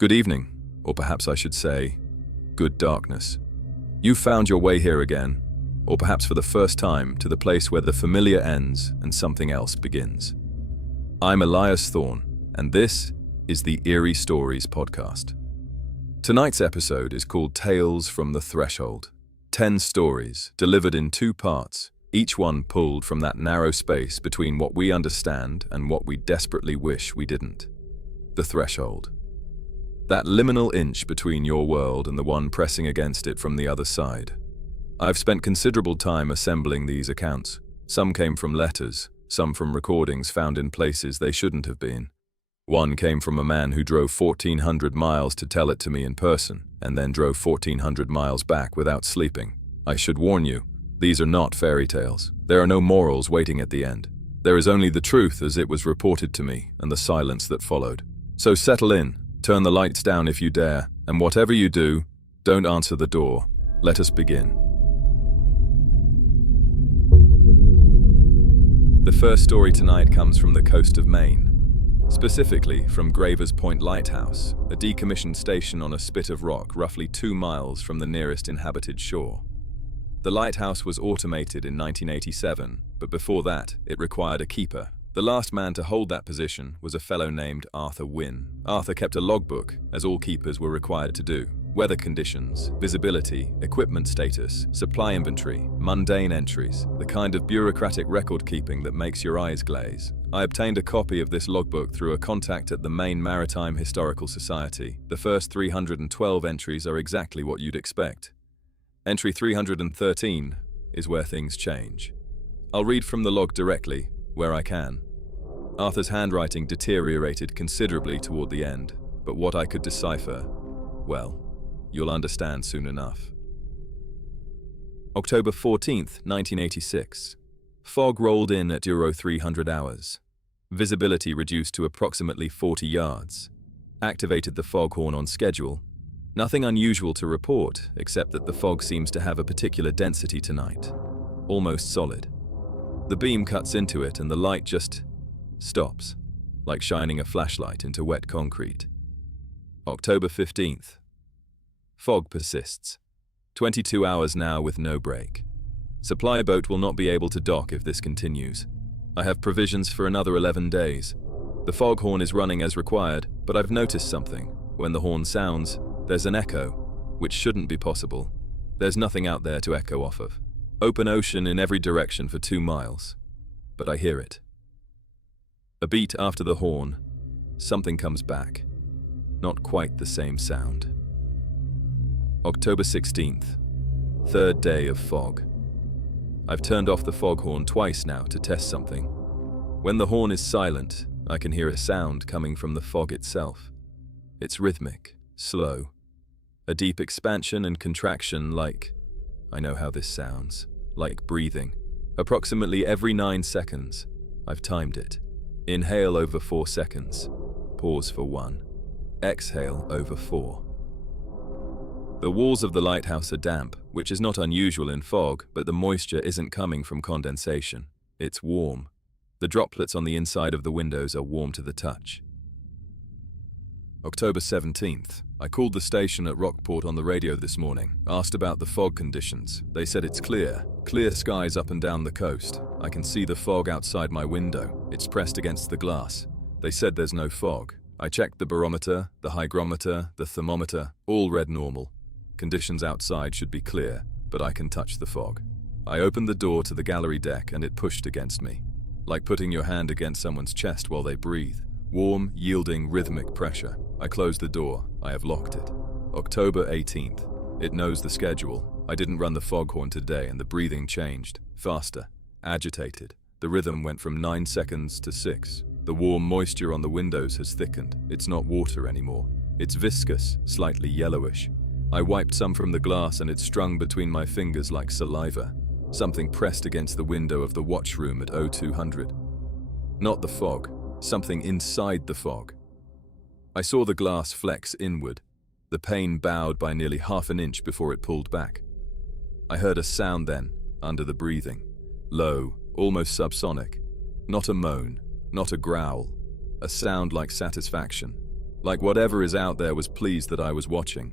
Good evening, or perhaps I should say, good darkness. You've found your way here again, or perhaps for the first time, to the place where the familiar ends and something else begins. I'm Elias Thorne, and this is the Eerie Stories podcast. Tonight's episode is called Tales from the Threshold. 10 stories, delivered in 2 parts, each one pulled from that narrow space between what we understand and what we desperately wish we didn't. The threshold. That liminal inch between your world and the one pressing against it from the other side. I've spent considerable time assembling these accounts. Some came from letters, some from recordings found in places they shouldn't have been. One came from a man who drove 1,400 miles to tell it to me in person, and then drove 1,400 miles back without sleeping. I should warn you, these are not fairy tales. There are no morals waiting at the end. There is only the truth as it was reported to me and the silence that followed. So settle in. Turn the lights down if you dare, and whatever you do, don't answer the door. Let us begin. The first story tonight comes from the coast of Maine, specifically from Gravers Point Lighthouse, a decommissioned station on a spit of rock roughly 2 miles from the nearest inhabited shore. The lighthouse was automated in 1987, but before that, it required a keeper. The last man to hold that position was a fellow named Arthur Wynne. Arthur kept a logbook, as all keepers were required to do. Weather conditions, visibility, equipment status, supply inventory, mundane entries, the kind of bureaucratic record-keeping that makes your eyes glaze. I obtained a copy of this logbook through a contact at the Maine Maritime Historical Society. The first 312 entries are exactly what you'd expect. Entry 313 is where things change. I'll read from the log directly, where I can. Arthur's handwriting deteriorated considerably toward the end, but what I could decipher, well, you'll understand soon enough. October 14th, 1986. Fog rolled in at Euro 300 hours. Visibility reduced to approximately 40 yards. Activated the foghorn on schedule. Nothing unusual to report, except that the fog seems to have a particular density tonight. Almost solid. The beam cuts into it and the light just stops, like shining a flashlight into wet concrete. October 15th. Fog persists. 22 hours now with no break. Supply boat will not be able to dock if this continues. I have provisions for another 11 days. The foghorn is running as required, but I've noticed something. When the horn sounds, there's an echo, which shouldn't be possible. There's nothing out there to echo off of. Open ocean in every direction for 2 miles. But I hear it. A beat after the horn, something comes back. Not quite the same sound. October 16th. 3rd day of fog. I've turned off the foghorn twice now to test something. When the horn is silent, I can hear a sound coming from the fog itself. It's rhythmic, slow. A deep expansion and contraction like... I know how this sounds. Like breathing. Approximately every 9 seconds. I've timed it. Inhale over 4 seconds. Pause for 1. Exhale over 4. The walls of the lighthouse are damp, which is not unusual in fog, but the moisture isn't coming from condensation. It's warm. The droplets on the inside of the windows are warm to the touch. October 17th. I called the station at Rockport on the radio this morning, asked about the fog conditions. They said it's clear skies up and down the coast. I can see the fog outside my window. It's pressed against the glass. They said there's no fog. I checked the barometer, the hygrometer, the thermometer, all read normal. Conditions outside should be clear, but I can touch the fog. I opened the door to the gallery deck and it pushed against me. Like putting your hand against someone's chest while they breathe. Warm, yielding, rhythmic pressure. I closed the door. I have locked it. October 18th. It knows the schedule. I didn't run the foghorn today and the breathing changed. Faster. Agitated. The rhythm went from 9 seconds to 6. The warm moisture on the windows has thickened. It's not water anymore. It's viscous, slightly yellowish. I wiped some from the glass and it strung between my fingers like saliva. Something pressed against the window of the watch room at 0200. Not the fog. Something inside the fog. I saw the glass flex inward. The pane bowed by nearly half an inch before it pulled back. I heard a sound then, under the breathing. Low, almost subsonic. Not a moan, not a growl. A sound like satisfaction. Like whatever is out there was pleased that I was watching.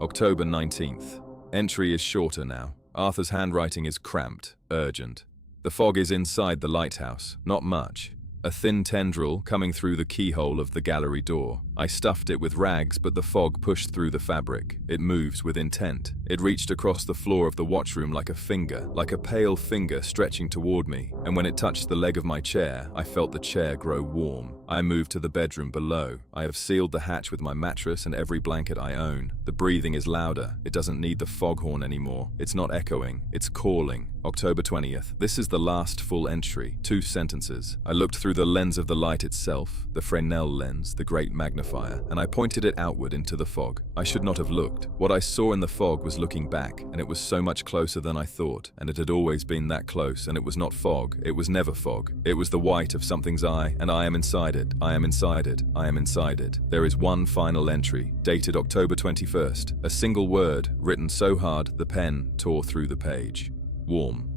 October 19th. Entry is shorter now. Arthur's handwriting is cramped, urgent. The fog is inside the lighthouse, not much. A thin tendril coming through the keyhole of the gallery door. I stuffed it with rags, but the fog pushed through the fabric. It moves with intent. It reached across the floor of the watchroom like a finger, like a pale finger stretching toward me, and when it touched the leg of my chair, I felt the chair grow warm. I moved to the bedroom below. I have sealed the hatch with my mattress and every blanket I own. The breathing is louder. It doesn't need the foghorn anymore. It's not echoing. It's calling. October 20th. This is the last full entry. 2 sentences. I looked through the lens of the light itself, the Fresnel lens, the great magnifier, and I pointed it outward into the fog. I should not have looked. What I saw in the fog was looking back, and it was so much closer than I thought, and it had always been that close, and it was not fog. It was never fog. It was the white of something's eye, and I am inside it. I am inside it. I am inside it. There is one final entry, dated October 21st. A single word, written so hard the pen tore through the page. Warm.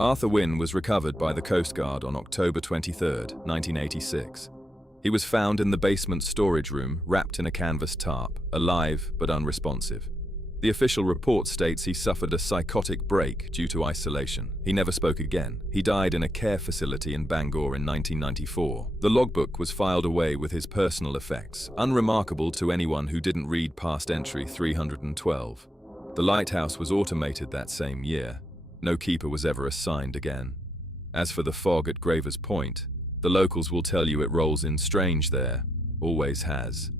Arthur Wynne was recovered by the Coast Guard on October 23, 1986. He was found in the basement storage room, wrapped in a canvas tarp, alive but unresponsive. The official report states he suffered a psychotic break due to isolation. He never spoke again. He died in a care facility in Bangor in 1994. The logbook was filed away with his personal effects, unremarkable to anyone who didn't read past entry 312. The lighthouse was automated that same year. No keeper was ever assigned again. As for the fog at Gravers Point, the locals will tell you it rolls in strange there, always has,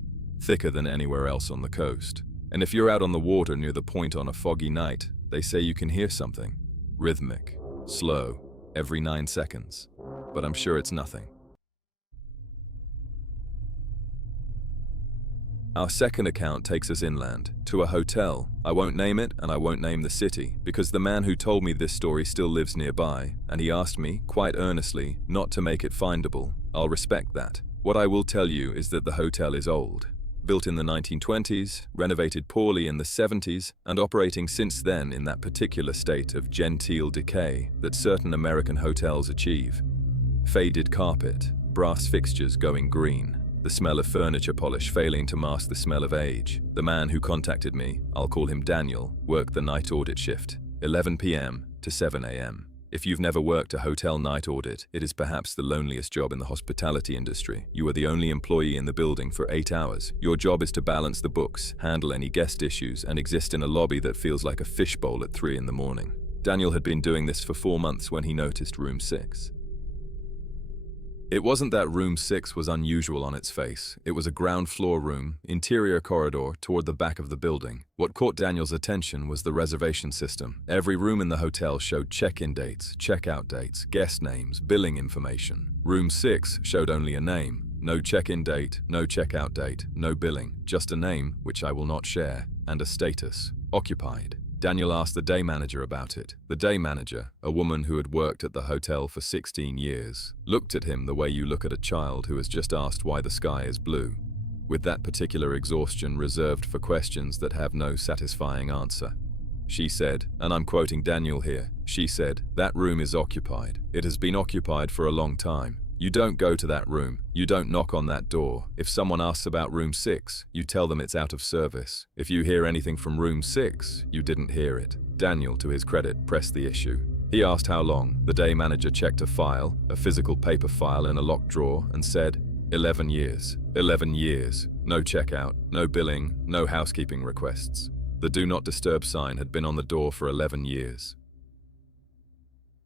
thicker than anywhere else on the coast. And if you're out on the water near the point on a foggy night, they say you can hear something, rhythmic, slow, every 9 seconds. But I'm sure it's nothing. Our second account takes us inland, to a hotel. I won't name it, and I won't name the city, because the man who told me this story still lives nearby, and he asked me, quite earnestly, not to make it findable. I'll respect that. What I will tell you is that the hotel is old. Built in the 1920s, renovated poorly in the 70s, and operating since then in that particular state of genteel decay that certain American hotels achieve. Faded carpet, brass fixtures going green. The smell of furniture polish failing to mask the smell of age. The man who contacted me, I'll call him Daniel, worked the night audit shift, 11 p.m. to 7 a.m. If you've never worked a hotel night audit, it is perhaps the loneliest job in the hospitality industry. You are the only employee in the building for 8 hours. Your job is to balance the books, handle any guest issues, and exist in a lobby that feels like a fishbowl at 3 in the morning. Daniel had been doing this for 4 months when he noticed room 6. It wasn't that room 6 was unusual on its face. It was a ground floor room, interior corridor toward the back of the building. What caught Daniel's attention was the reservation system. Every room in the hotel showed check-in dates, check-out dates, guest names, billing information. Room 6 showed only a name. No check-in date, no check-out date, no billing. Just a name, which I will not share, and a status, occupied. Daniel asked the day manager about it. The day manager, a woman who had worked at the hotel for 16 years, looked at him the way you look at a child who has just asked why the sky is blue, with that particular exhaustion reserved for questions that have no satisfying answer. She said, and I'm quoting Daniel here, she said, "That room is occupied. It has been occupied for a long time. You don't go to that room. You don't knock on that door. If someone asks about room 6, you tell them it's out of service. If you hear anything from room 6, you didn't hear it." Daniel, to his credit, pressed the issue. He asked how long. The day manager checked a file, a physical paper file in a locked drawer, and said, 11 years. 11 years. No checkout, no billing, no housekeeping requests. The do not disturb sign had been on the door for 11 years.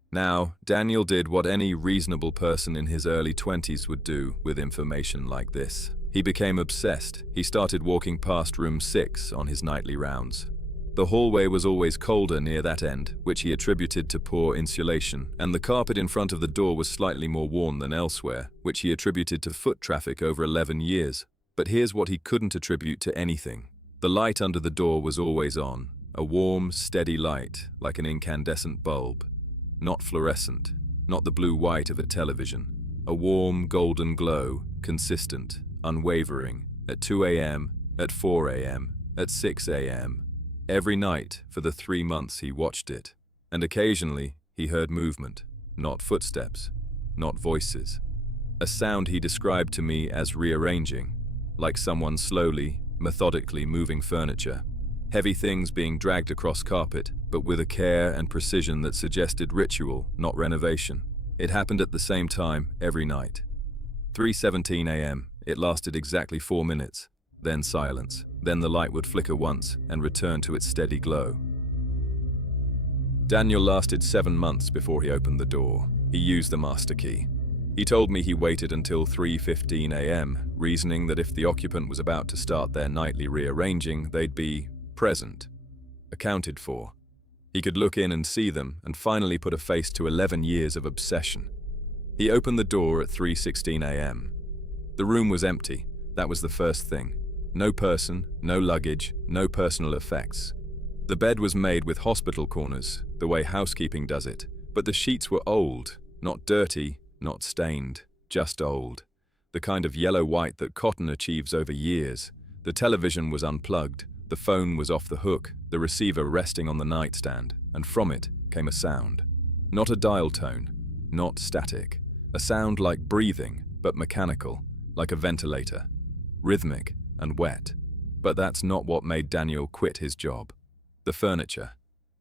Now, Daniel did what any reasonable person in his early 20s would do with information like this. He became obsessed. He started walking past room 6 on his nightly rounds. The hallway was always colder near that end, which he attributed to poor insulation, and the carpet in front of the door was slightly more worn than elsewhere, which he attributed to foot traffic over 11 years. But here's what he couldn't attribute to anything. The light under the door was always on, a warm, steady light, like an incandescent bulb. Not fluorescent, not the blue-white of a television. A warm, golden glow, consistent, unwavering, at 2 a.m., at 4 a.m., at 6 a.m. Every night for the 3 months he watched it. And occasionally he heard movement, not footsteps, not voices. A sound he described to me as rearranging, like someone slowly, methodically moving furniture. Heavy things being dragged across carpet, but with a care and precision that suggested ritual, not renovation. It happened at the same time every night. 3:17 a.m. It lasted exactly 4 minutes. Then silence. Then the light would flicker once and return to its steady glow. Daniel lasted 7 months before he opened the door. He used the master key. He told me he waited until 3:15 a.m., reasoning that if the occupant was about to start their nightly rearranging, they'd be present, accounted for. He could look in and see them and finally put a face to 11 years of obsession. He opened the door at 3:16 a.m. The room was empty. That was the first thing. No person, no luggage, no personal effects. The bed was made with hospital corners, the way housekeeping does it, but the sheets were old, not dirty, not stained, just old. The kind of yellow-white that cotton achieves over years. The television was unplugged, the phone was off the hook, the receiver resting on the nightstand, and from it came a sound. Not a dial tone, not static. A sound like breathing, but mechanical, like a ventilator. Rhythmic and wet. But that's not what made Daniel quit his job. The furniture.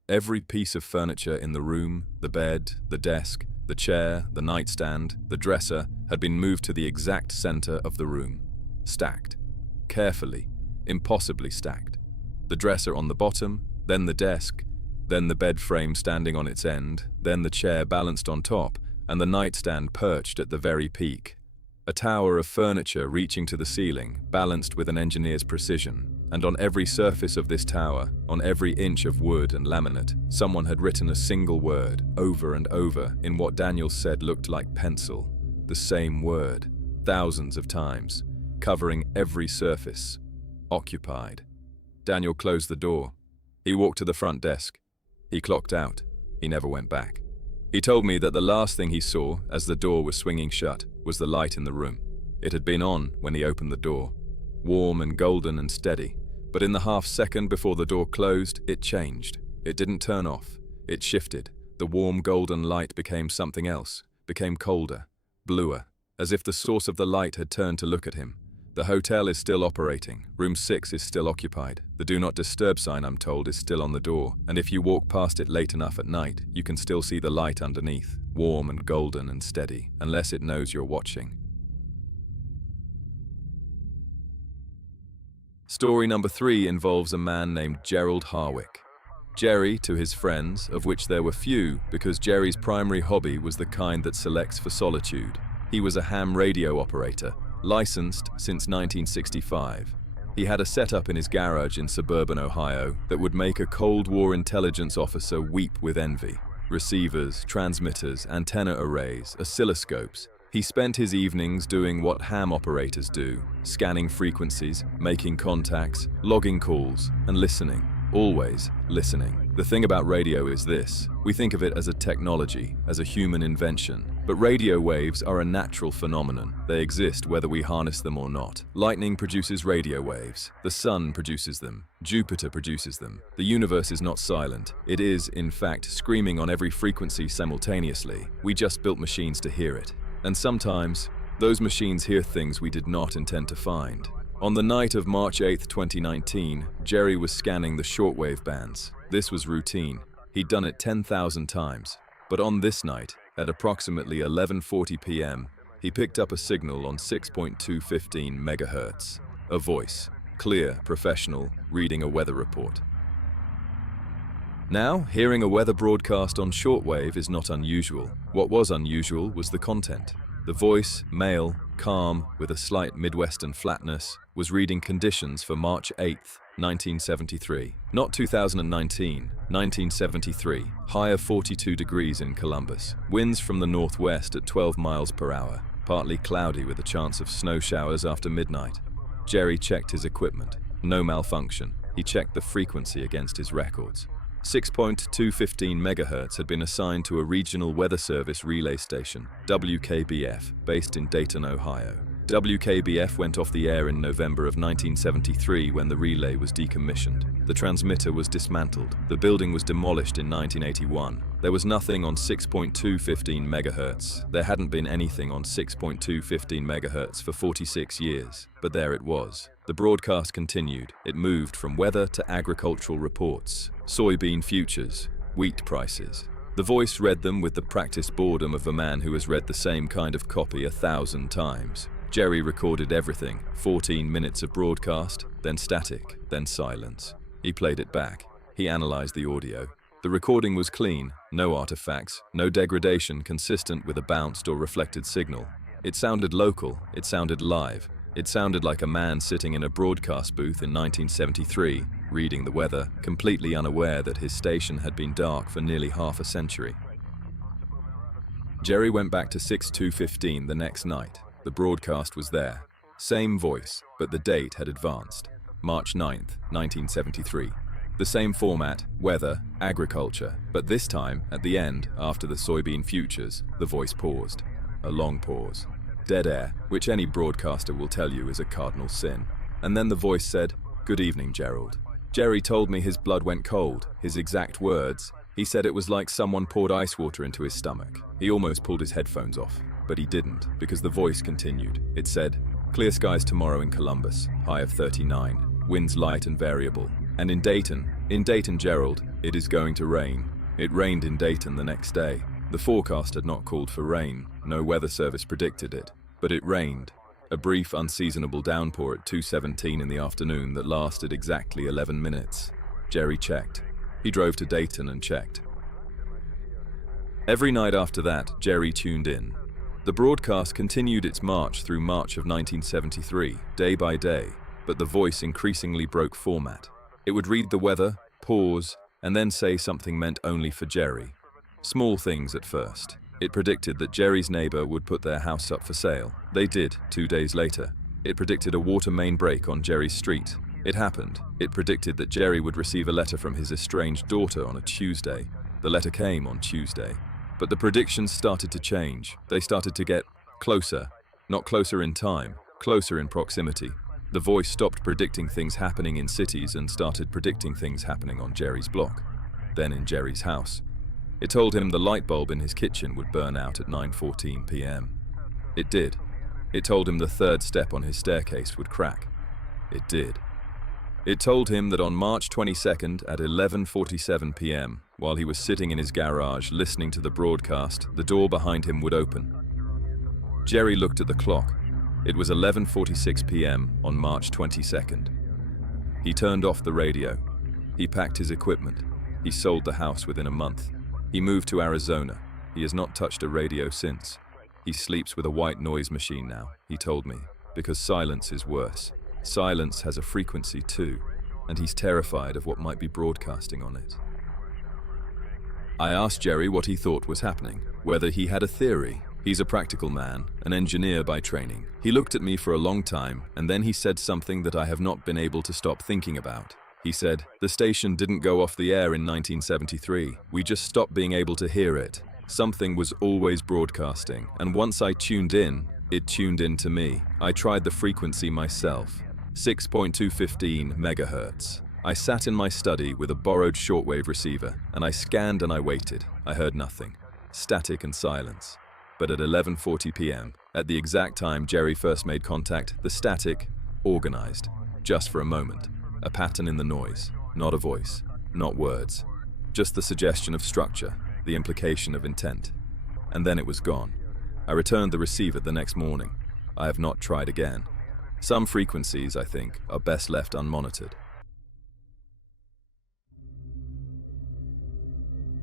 Every piece of furniture in the room, the bed, the desk, the chair, the nightstand, the dresser, had been moved to the exact center of the room. Stacked. Carefully, impossibly stacked. The dresser on the bottom, then the desk, then the bed frame standing on its end, then the chair balanced on top, and the nightstand perched at the very peak. A tower of furniture reaching to the ceiling, balanced with an engineer's precision. And on every surface of this tower, on every inch of wood and laminate, someone had written a single word, over and over, in what Daniel said looked like pencil. The same word, thousands of times, covering every surface. Occupied. Daniel closed the door. He walked to the front desk. He clocked out. He never went back. He told me that the last thing he saw, as the door was swinging shut, was the light in the room. It had been on when he opened the door. Warm and golden and steady. But in the half-second before the door closed, it changed. It didn't turn off. It shifted. The warm golden light became something else, became colder, bluer, as if the source of the light had turned to look at him. The hotel is still operating. Room 6 is still occupied. The Do Not Disturb sign, I'm told, is still on the door, and if you walk past it late enough at night, you can still see the light underneath, warm and golden and steady, unless it knows you're watching. Story number 3 involves a man named Gerald Harwick. Jerry, to his friends, of which there were few, because Jerry's primary hobby was the kind that selects for solitude. He was a ham radio operator, licensed since 1965. He had a setup in his garage in suburban Ohio that would make a Cold War intelligence officer weep with envy. Receivers, transmitters, antenna arrays, oscilloscopes. He spent his evenings doing what ham operators do, scanning frequencies, making contacts, logging calls, and listening. Always listening. The thing about radio is this: we think of it as a technology, as a human invention. But radio waves are a natural phenomenon. They exist whether we harness them or not. Lightning produces radio waves. The sun produces them. Jupiter produces them. The universe is not silent. It is, in fact, screaming on every frequency simultaneously. We just built machines to hear it. And sometimes, those machines hear things we did not intend to find. On the night of March 8, 2019, Jerry was scanning the shortwave bands. This was routine. He'd done it 10,000 times. But on this night, at approximately 11:40 p.m., he picked up a signal on 6.215 megahertz. A voice, clear, professional, reading a weather report. Now, hearing a weather broadcast on shortwave is not unusual. What was unusual was the content. The voice, male, calm, with a slight Midwestern flatness, was reading conditions for March 8, 1973. Not 2019, 1973. High of 42 degrees in Columbus. Winds from the northwest at 12 miles per hour. Partly cloudy with a chance of snow showers after midnight. Jerry checked his equipment. No malfunction. He checked the frequency against his records. 6.215 megahertz had been assigned to a regional weather service relay station, WKBF, based in Dayton, Ohio. WKBF went off the air in November of 1973 when the relay was decommissioned. The transmitter was dismantled. The building was demolished in 1981. There was nothing on 6.215 MHz. There hadn't been anything on 6.215 MHz for 46 years, but there it was. The broadcast continued. It moved from weather to agricultural reports, soybean futures, wheat prices. The voice read them with the practiced boredom of a man who has read the same kind of copy 1,000 times. Jerry recorded everything, 14 minutes of broadcast, then static, then silence. He played it back. He analyzed the audio. The recording was clean, no artifacts, no degradation consistent with a bounced or reflected signal. It sounded local, it sounded live. It sounded like a man sitting in a broadcast booth in 1973, reading the weather, completely unaware that his station had been dark for nearly half a century. Jerry went back to 6:215 the next night. The broadcast was there. Same voice, but the date had advanced. March 9th, 1973. The same format, weather, agriculture, but this time, at the end, after the soybean futures, the voice paused. A long pause. Dead air, which any broadcaster will tell you is a cardinal sin. And then the voice said, "Good evening, Gerald." Jerry told me his blood went cold. His exact words, he said it was like someone poured ice water into his stomach. He almost pulled his headphones off, but he didn't, because the voice continued. It said, "Clear skies tomorrow in Columbus, high of 39, winds light and variable. And in Dayton, Gerald, it is going to rain." It rained in Dayton the next day. The forecast had not called for rain. No weather service predicted it, but it rained. A brief, unseasonable downpour at 2:17 in the afternoon that lasted exactly 11 minutes. Jerry checked. He drove to Dayton and checked. Every night after that, Jerry tuned in. The broadcast continued its march through March of 1973, day by day, but the voice increasingly broke format. It would read the weather, pause, and then say something meant only for Jerry. Small things at first. It predicted that Jerry's neighbor would put their house up for sale. They did, 2 days later. It predicted a water main break on Jerry's street. It happened. It predicted that Jerry would receive a letter from his estranged daughter on a Tuesday. The letter came on Tuesday. But the predictions started to change. They started to get closer. Not closer in time, closer in proximity. The voice stopped predicting things happening in cities and started predicting things happening on Jerry's block, then in Jerry's house. It told him the light bulb in his kitchen would burn out at 9:14 p.m. It did. It told him the third step on his staircase would crack. It did. It told him that on March 22nd at 11:47 p.m., while he was sitting in his garage listening to the broadcast, the door behind him would open. Jerry looked at the clock. It was 11:46 p.m. on March 22nd. He turned off the radio. He packed his equipment. He sold the house within a month. He moved to Arizona. He has not touched a radio since. He sleeps with a white noise machine now, he told me, because silence is worse. Silence has a frequency too, and he's terrified of what might be broadcasting on it. I asked Jerry what he thought was happening, whether he had a theory. He's a practical man, an engineer by training. He looked at me for a long time, and then he said something that I have not been able to stop thinking about. He said, "The station didn't go off the air in 1973. We just stopped being able to hear it. Something was always broadcasting, and once I tuned in, it tuned in to me. I tried the frequency myself. 6.215 megahertz. I sat in my study with a borrowed shortwave receiver, and I scanned and I waited. I heard nothing. Static and silence. But at 11:40 p.m., at the exact time Jerry first made contact, the static organized, just for a moment. A pattern in the noise, not a voice, not words, just the suggestion of structure, the implication of intent. And then it was gone. I returned the receiver the next morning. I have not tried again. Some frequencies, I think, are best left unmonitored.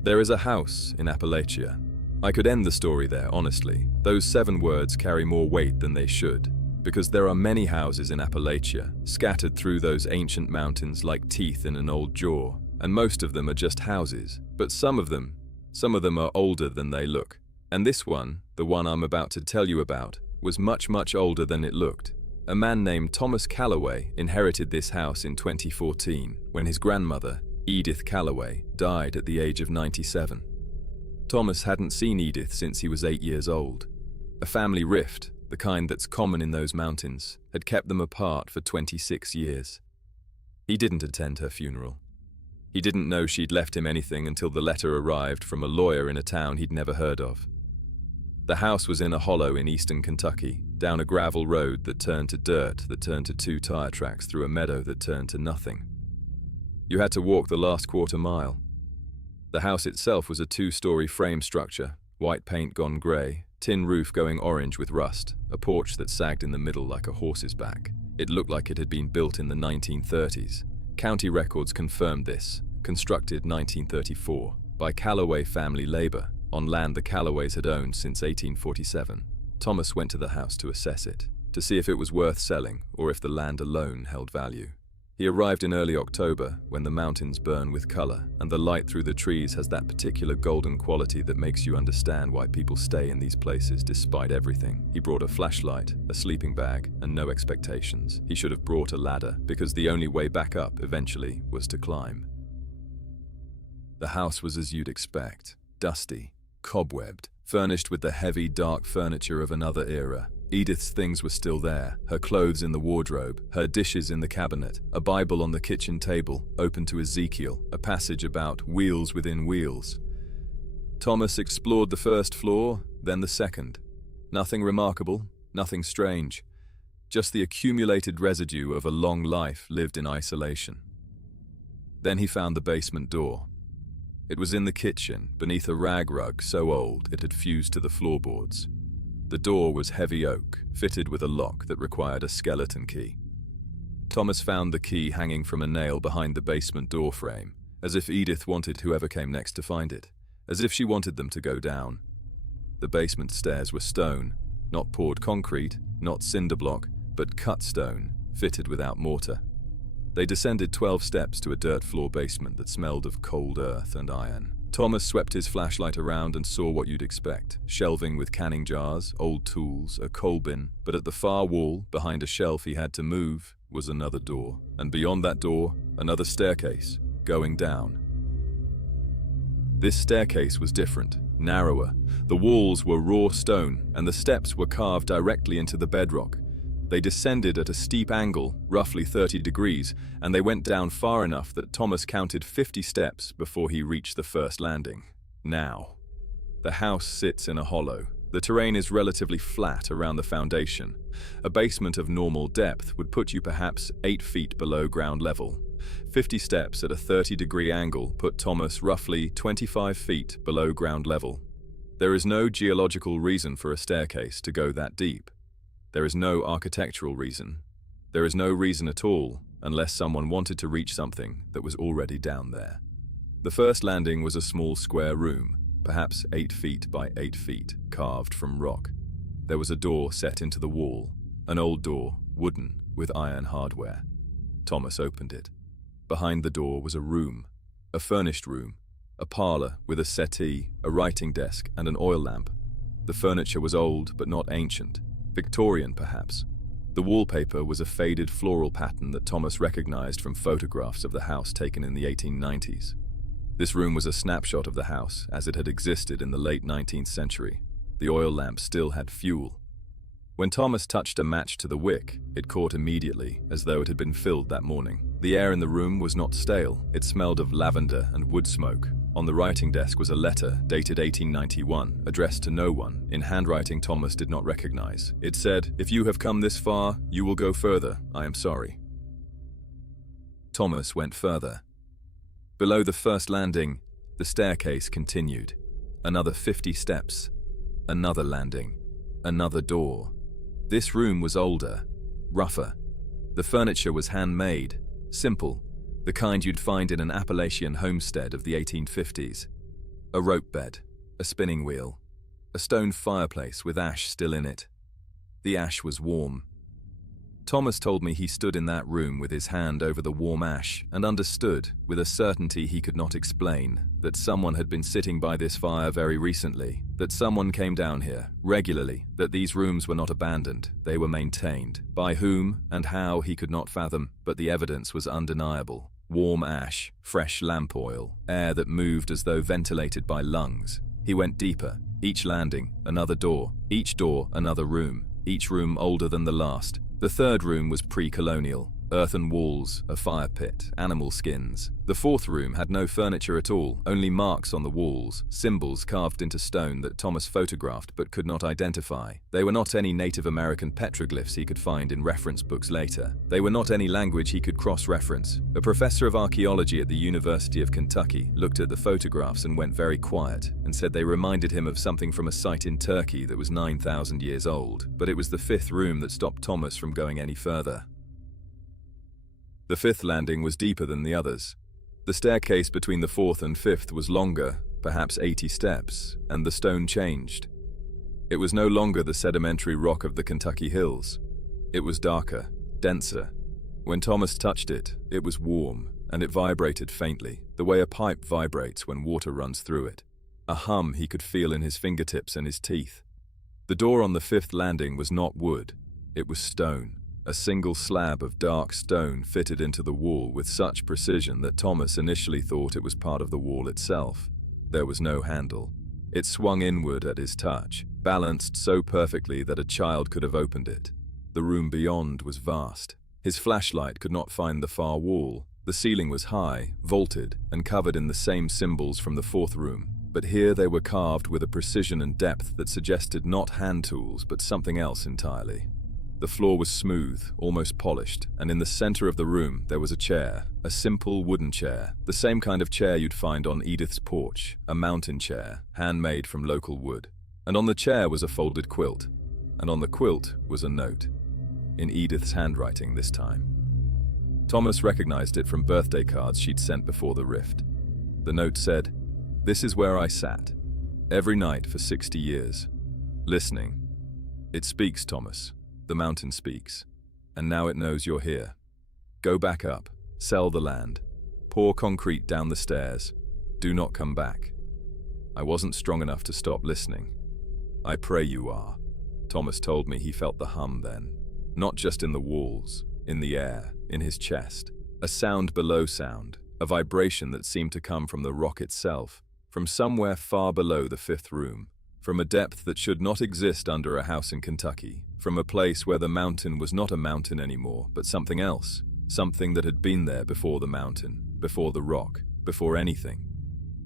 There is a house in Appalachia. I could end the story there, honestly. Those 7 words carry more weight than they should, because there are many houses in Appalachia, scattered through those ancient mountains like teeth in an old jaw, and most of them are just houses, but some of them are older than they look. And this one, the one I'm about to tell you about, was much, much older than it looked. A man named Thomas Calloway inherited this house in 2014, when his grandmother, Edith Calloway, died at the age of 97. Thomas hadn't seen Edith since he was 8 years old. A family rift, the kind that's common in those mountains, had kept them apart for 26 years. He didn't attend her funeral. He didn't know she'd left him anything until the letter arrived from a lawyer in a town he'd never heard of. The house was in a hollow in eastern Kentucky, down a gravel road that turned to dirt that turned to 2 tire tracks through a meadow that turned to nothing. You had to walk the last quarter mile. The house itself was a 2-story frame structure, white paint gone grey, tin roof going orange with rust, a porch that sagged in the middle like a horse's back. It looked like it had been built in the 1930s. County records confirmed this, constructed 1934, by Callaway family labor, on land the Callaways had owned since 1847. Thomas went to the house to assess it, to see if it was worth selling or if the land alone held value. He arrived in early October, when the mountains burn with color, and the light through the trees has that particular golden quality that makes you understand why people stay in these places despite everything. He brought a flashlight, a sleeping bag, and no expectations. He should have brought a ladder, because the only way back up, eventually, was to climb. The house was as you'd expect, dusty, cobwebbed, furnished with the heavy, dark furniture of another era. Edith's things were still there, her clothes in the wardrobe, her dishes in the cabinet, a Bible on the kitchen table, open to Ezekiel, a passage about wheels within wheels. Thomas explored the first floor, then the second. Nothing remarkable, nothing strange, just the accumulated residue of a long life lived in isolation. Then he found the basement door. It was in the kitchen, beneath a rag rug so old it had fused to the floorboards. The door was heavy oak, fitted with a lock that required a skeleton key. Thomas found the key hanging from a nail behind the basement door frame, as if Edith wanted whoever came next to find it, as if she wanted them to go down. The basement stairs were stone, not poured concrete, not cinder block, but cut stone, fitted without mortar. They descended 12 steps to a dirt floor basement that smelled of cold earth and iron. Thomas swept his flashlight around and saw what you'd expect. Shelving with canning jars, old tools, a coal bin, but at the far wall, behind a shelf he had to move, was another door. And beyond that door, another staircase, going down. This staircase was different, narrower. The walls were raw stone, and the steps were carved directly into the bedrock. They descended at a steep angle, roughly 30 degrees, and they went down far enough that Thomas counted 50 steps before he reached the first landing. Now, the house sits in a hollow. The terrain is relatively flat around the foundation. A basement of normal depth would put you perhaps 8 feet below ground level. 50 steps at a 30-degree angle put Thomas roughly 25 feet below ground level. There is no geological reason for a staircase to go that deep. There is no architectural reason. There is no reason at all, unless someone wanted to reach something that was already down there. The first landing was a small square room, perhaps 8 feet by 8 feet, carved from rock. There was a door set into the wall, an old door, wooden, with iron hardware. Thomas opened it. Behind the door was a room, a furnished room, a parlor with a settee, a writing desk, and an oil lamp. The furniture was old but not ancient. Victorian, perhaps. The wallpaper was a faded floral pattern that Thomas recognized from photographs of the house taken in the 1890s. This room was a snapshot of the house as it had existed in the late 19th century. The oil lamp still had fuel. When Thomas touched a match to the wick, it caught immediately, as though it had been filled that morning. The air in the room was not stale. It smelled of lavender and wood smoke. On the writing desk was a letter, dated 1891, addressed to no one, in handwriting Thomas did not recognize. It said, "If you have come this far, you will go further. I am sorry." Thomas went further. Below the first landing, the staircase continued. Another 50 steps. Another landing. Another door. This room was older, rougher. The furniture was handmade, simple, the kind you'd find in an Appalachian homestead of the 1850s. A rope bed, a spinning wheel, a stone fireplace with ash still in it. The ash was warm. Thomas told me he stood in that room with his hand over the warm ash and understood, with a certainty he could not explain, that someone had been sitting by this fire very recently, that someone came down here regularly, that these rooms were not abandoned, they were maintained. By whom and how he could not fathom, but the evidence was undeniable. Warm ash, fresh lamp oil, air that moved as though ventilated by lungs. He went deeper, each landing, another door, each door, another room. each room older than the last. The third room was pre-colonial. Earthen walls, a fire pit, animal skins. The fourth room had no furniture at all, only marks on the walls, symbols carved into stone that Thomas photographed but could not identify. They were not any Native American petroglyphs he could find in reference books later. They were not any language he could cross-reference. A professor of archaeology at the University of Kentucky looked at the photographs and went very quiet and said they reminded him of something from a site in Turkey that was 9,000 years old, but it was the fifth room that stopped Thomas from going any further. The fifth landing was deeper than the others. The staircase between the fourth and fifth was longer, perhaps 80 steps, and the stone changed. It was no longer the sedimentary rock of the Kentucky hills. It was darker, denser. When Thomas touched it, it was warm, and it vibrated faintly, the way a pipe vibrates when water runs through it. A hum he could feel in his fingertips and his teeth. The door on the fifth landing was not wood, it was stone. A single slab of dark stone fitted into the wall with such precision that Thomas initially thought it was part of the wall itself. There was no handle. It swung inward at his touch, balanced so perfectly that a child could have opened it. The room beyond was vast. His flashlight could not find the far wall. The ceiling was high, vaulted, and covered in the same symbols from the fourth room, but here they were carved with a precision and depth that suggested not hand tools but something else entirely. The floor was smooth, almost polished, and in the center of the room there was a chair, a simple wooden chair, the same kind of chair you'd find on Edith's porch, a mountain chair, handmade from local wood. And on the chair was a folded quilt, and on the quilt was a note, in Edith's handwriting this time. Thomas recognized it from birthday cards she'd sent before the rift. The note said, "This is where I sat, every night for 60 years, listening. It speaks, Thomas. The mountain speaks, and now it knows you're here. Go back up, sell the land, pour concrete down the stairs, do not come back. I wasn't strong enough to stop listening. I pray you are." Thomas told me he felt the hum then, not just in the walls, in the air, in his chest, a sound below sound, a vibration that seemed to come from the rock itself, from somewhere far below the fifth room, from a depth that should not exist under a house in Kentucky, from a place where the mountain was not a mountain anymore, but something else, something that had been there before the mountain, before the rock, before anything.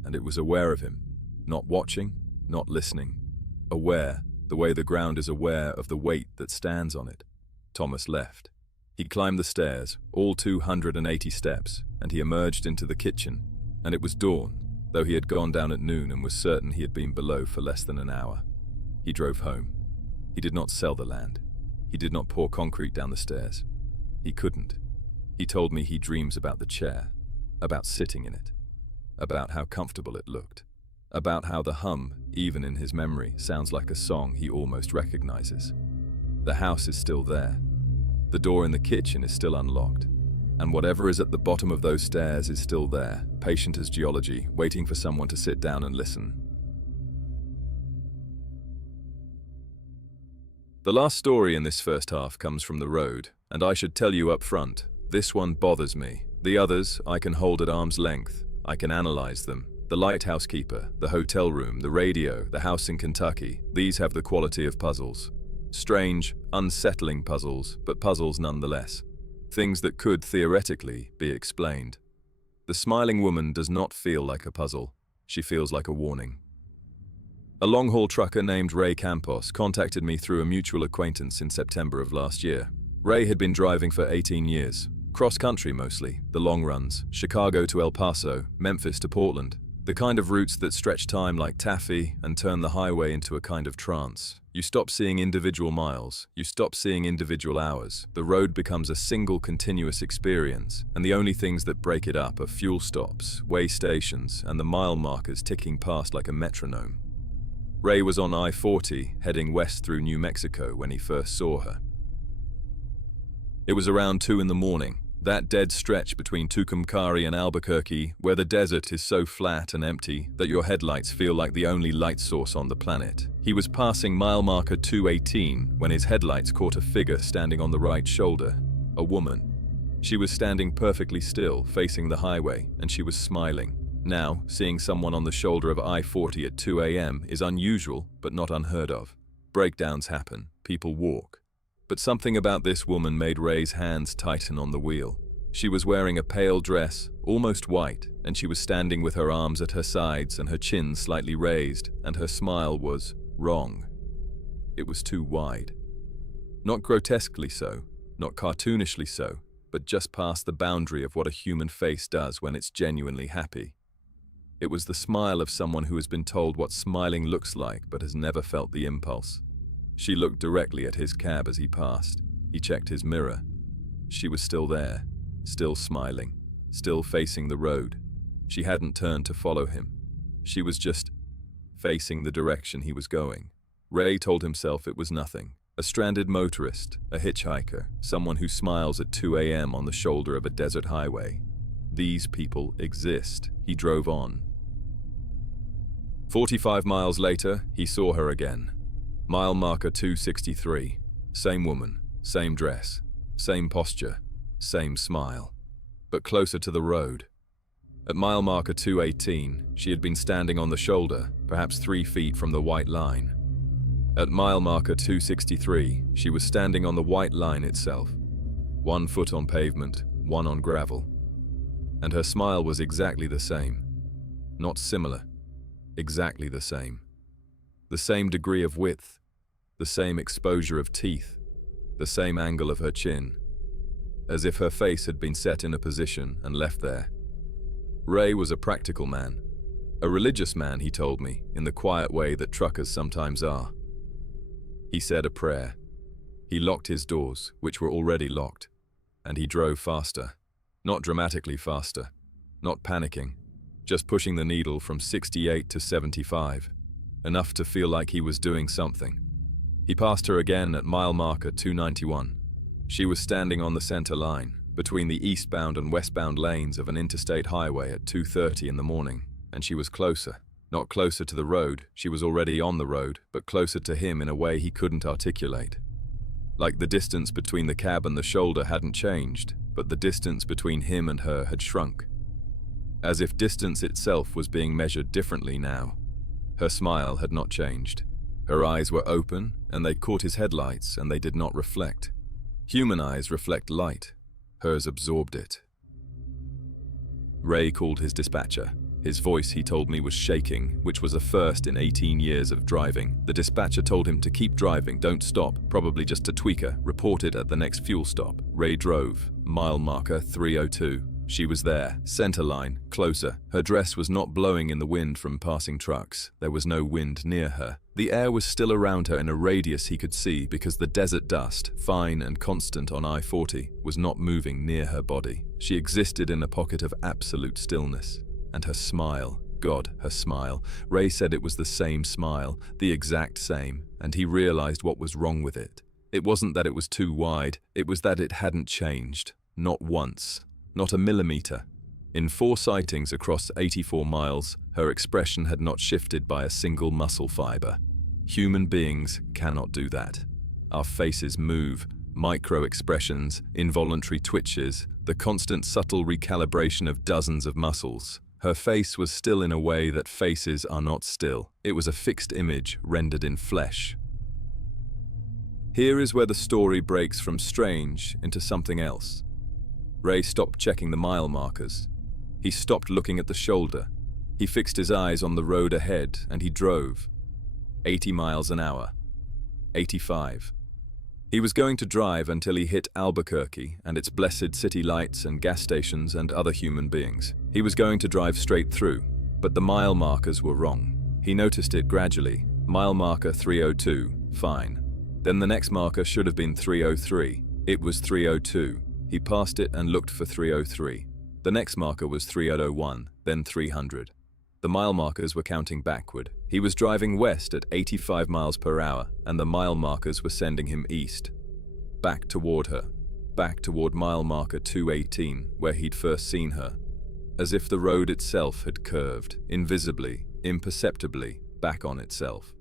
And it was aware of him, not watching, not listening, aware, the way the ground is aware of the weight that stands on it. Thomas left. He climbed the stairs, all 280 steps, and he emerged into the kitchen, and it was dawn, though he had gone down at noon and was certain he had been below for less than an hour. He drove home. He did not sell the land. He did not pour concrete down the stairs. He couldn't. He told me he dreams about the chair, about sitting in it, about how comfortable it looked, about how the hum, even in his memory, sounds like a song he almost recognizes. The house is still there. The door in the kitchen is still unlocked. And whatever is at the bottom of those stairs is still there, patient as geology, waiting for someone to sit down and listen. The last story in this first half comes from the road, and I should tell you up front, this one bothers me. The others, I can hold at arm's length. I can analyze them. The lighthouse keeper, the hotel room, the radio, the house in Kentucky, these have the quality of puzzles. Strange, unsettling puzzles, but puzzles nonetheless. Things that could, theoretically, be explained. The smiling woman does not feel like a puzzle. She feels like a warning. A long-haul trucker named Ray Campos contacted me through a mutual acquaintance in September of last year. Ray had been driving for 18 years. Cross-country mostly, the long runs, Chicago to El Paso, Memphis to Portland. The kind of routes that stretch time like taffy and turn the highway into a kind of trance. You stop seeing individual miles, you stop seeing individual hours. The road becomes a single continuous experience, and the only things that break it up are fuel stops, way stations, and the mile markers ticking past like a metronome. Ray was on I-40, heading west through New Mexico when he first saw her. It was around 2 in the morning, that dead stretch between Tucumcari and Albuquerque, where the desert is so flat and empty that your headlights feel like the only light source on the planet. He was passing mile marker 218 when his headlights caught a figure standing on the right shoulder, a woman. She was standing perfectly still, facing the highway, and she was smiling. Now, seeing someone on the shoulder of I-40 at 2 a.m. is unusual, but not unheard of. Breakdowns happen. people walk. But something about this woman made Ray's hands tighten on the wheel. She was wearing a pale dress, almost white, and she was standing with her arms at her sides and her chin slightly raised, and her smile was wrong. It was too wide. Not grotesquely so, not cartoonishly so, but just past the boundary of what a human face does when it's genuinely happy. It was the smile of someone who has been told what smiling looks like but has never felt the impulse. She looked directly at his cab as he passed. He checked his mirror. She was still there, still smiling, still facing the road. She hadn't turned to follow him. She was just facing the direction he was going. Ray told himself it was nothing. A stranded motorist, a hitchhiker, someone who smiles at 2 a.m. on the shoulder of a desert highway. These people exist. He drove on. 45 miles later, he saw her again. Mile marker 263. Same woman, same dress, same posture, same smile, but closer to the road. At mile marker 218, she had been standing on the shoulder, perhaps 3 feet from the white line. At mile marker 263, she was standing on the white line itself. 1 foot on pavement, 1 on gravel. And her smile was exactly the same. Not similar. Exactly the same. The same degree of width. The same exposure of teeth. The same angle of her chin. As if her face had been set in a position and left there. Ray was a practical man. A religious man, he told me, in the quiet way that truckers sometimes are. He said a prayer. He locked his doors, which were already locked, and he drove faster. Not dramatically faster, not panicking, just pushing the needle from 68 to 75, enough to feel like he was doing something. He passed her again at mile marker 291. She was standing on the center line, between the eastbound and westbound lanes of an interstate highway at 2:30 in the morning, and she was closer. Not closer to the road, she was already on the road, but closer to him in a way he couldn't articulate. Like the distance between the cab and the shoulder hadn't changed, but the distance between him and her had shrunk. As if distance itself was being measured differently now. Her smile had not changed. Her eyes were open, and they caught his headlights, and they did not reflect. Human eyes reflect light. Hers absorbed it. Ray called his dispatcher. His voice, he told me, was shaking, which was a first in 18 years of driving. The dispatcher told him to keep driving, don't stop, probably just a tweaker, reported at the next fuel stop. Ray drove. Mile marker 302. She was there, center line, closer. Her dress was not blowing in the wind from passing trucks. There was no wind near her. The air was still around her in a radius he could see because the desert dust, fine and constant on I-40, was not moving near her body. She existed in a pocket of absolute stillness. And her smile, God, her smile. Ray said it was the same smile, the exact same, and he realized what was wrong with it. It wasn't that it was too wide, it was that it hadn't changed. Not once. Not a millimeter. In 4 sightings across 84 miles, her expression had not shifted by a single muscle fiber. Human beings cannot do that. Our faces move, micro-expressions, involuntary twitches, the constant subtle recalibration of dozens of muscles. Her face was still in a way that faces are not still. It was a fixed image rendered in flesh. Here is where the story breaks from strange into something else. Ray stopped checking the mile markers. He stopped looking at the shoulder. He fixed his eyes on the road ahead and he drove. 80 miles an hour. 85. He was going to drive until he hit Albuquerque and its blessed city lights and gas stations and other human beings. He was going to drive straight through, but the mile markers were wrong. He noticed it gradually. Mile marker 302, fine. Then the next marker should have been 303. It was 302. He passed it and looked for 303. The next marker was 301, then 300. The mile markers were counting backward. He was driving west at 85 miles per hour, and the mile markers were sending him east. Back toward her. Back toward mile marker 218, where he'd first seen her. As if the road itself had curved, invisibly, imperceptibly, back on itself.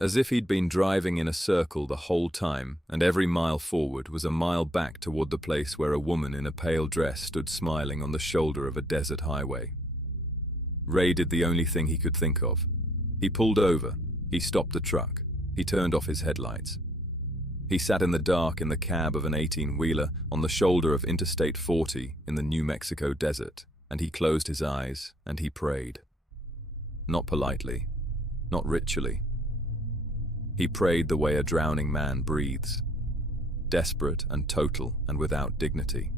As if he'd been driving in a circle the whole time, and every mile forward was a mile back toward the place where a woman in a pale dress stood smiling on the shoulder of a desert highway. Ray did the only thing he could think of. He pulled over. He stopped the truck. He turned off his headlights. He sat in the dark in the cab of an 18-wheeler on the shoulder of Interstate 40 in the New Mexico desert, and he closed his eyes and he prayed. Not politely, not ritually. He prayed the way a drowning man breathes, desperate and total and without dignity.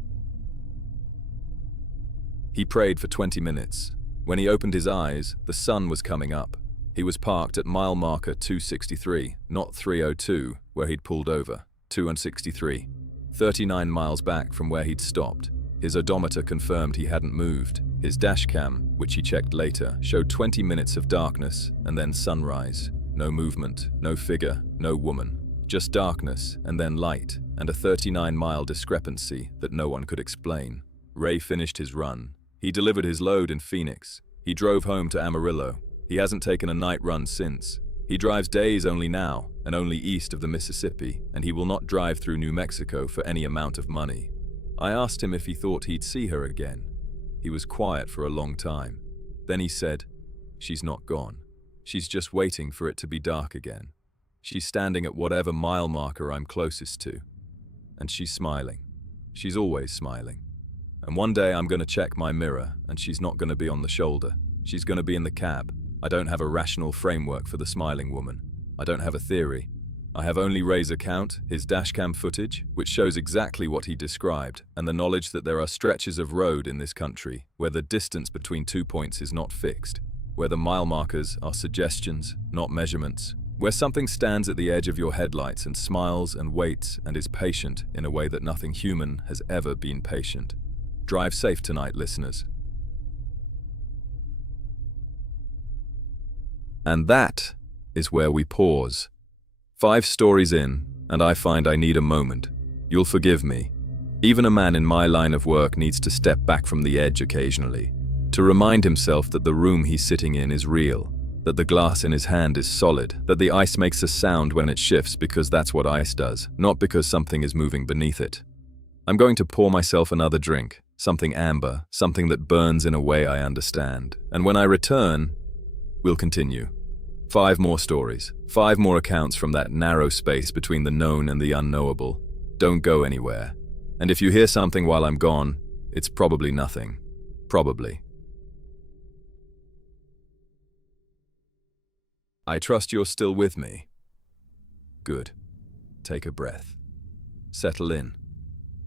He prayed for 20 minutes. When he opened his eyes, the sun was coming up. He was parked at mile marker 263, not 302, where he'd pulled over. 263, 39 miles back from where he'd stopped. His odometer confirmed he hadn't moved. His dashcam, which he checked later, showed 20 minutes of darkness and then sunrise. No movement, no figure, no woman. Just darkness and then light, and a 39-mile discrepancy that no one could explain. Ray finished his run. He delivered his load in Phoenix. He drove home to Amarillo. He hasn't taken a night run since. He drives days only now, and only east of the Mississippi, and he will not drive through New Mexico for any amount of money. I asked him if he thought he'd see her again. He was quiet for a long time. Then he said, "She's not gone. She's just waiting for it to be dark again. She's standing at whatever mile marker I'm closest to. And she's smiling. She's always smiling. And one day I'm going to check my mirror, and she's not going to be on the shoulder. She's going to be in the cab. I don't have a rational framework for the smiling woman. I don't have a theory. I have only Ray's account, his dashcam footage, which shows exactly what he described, and the knowledge that there are stretches of road in this country where the distance between 2 points is not fixed, where the mile markers are suggestions, not measurements, where something stands at the edge of your headlights and smiles and waits and is patient in a way that nothing human has ever been patient. Drive safe tonight, listeners. And that is where we pause. 5 stories in, and I find I need a moment. You'll forgive me. Even a man in my line of work needs to step back from the edge occasionally, to remind himself that the room he's sitting in is real, that the glass in his hand is solid, that the ice makes a sound when it shifts because that's what ice does, not because something is moving beneath it. I'm going to pour myself another drink, something amber, something that burns in a way I understand. And when I return, we'll continue. 5 more stories, 5 more accounts from that narrow space between the known and the unknowable. Don't go anywhere. And if you hear something while I'm gone, it's probably nothing. Probably. I trust you're still with me. Good. Take a breath. Settle in.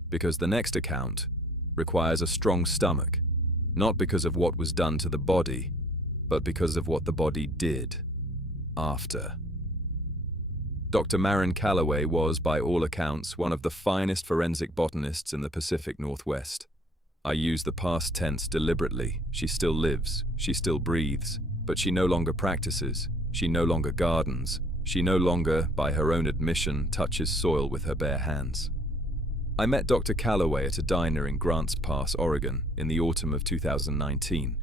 Because the next account requires a strong stomach, not because of what was done to the body, but because of what the body did after. Dr. Marin Calloway was, by all accounts, one of the finest forensic botanists in the Pacific Northwest. I use the past tense deliberately. She still lives, she still breathes, but she no longer practices, she no longer gardens, she no longer, by her own admission, touches soil with her bare hands. I met Dr. Calloway at a diner in Grants Pass, Oregon, in the autumn of 2019.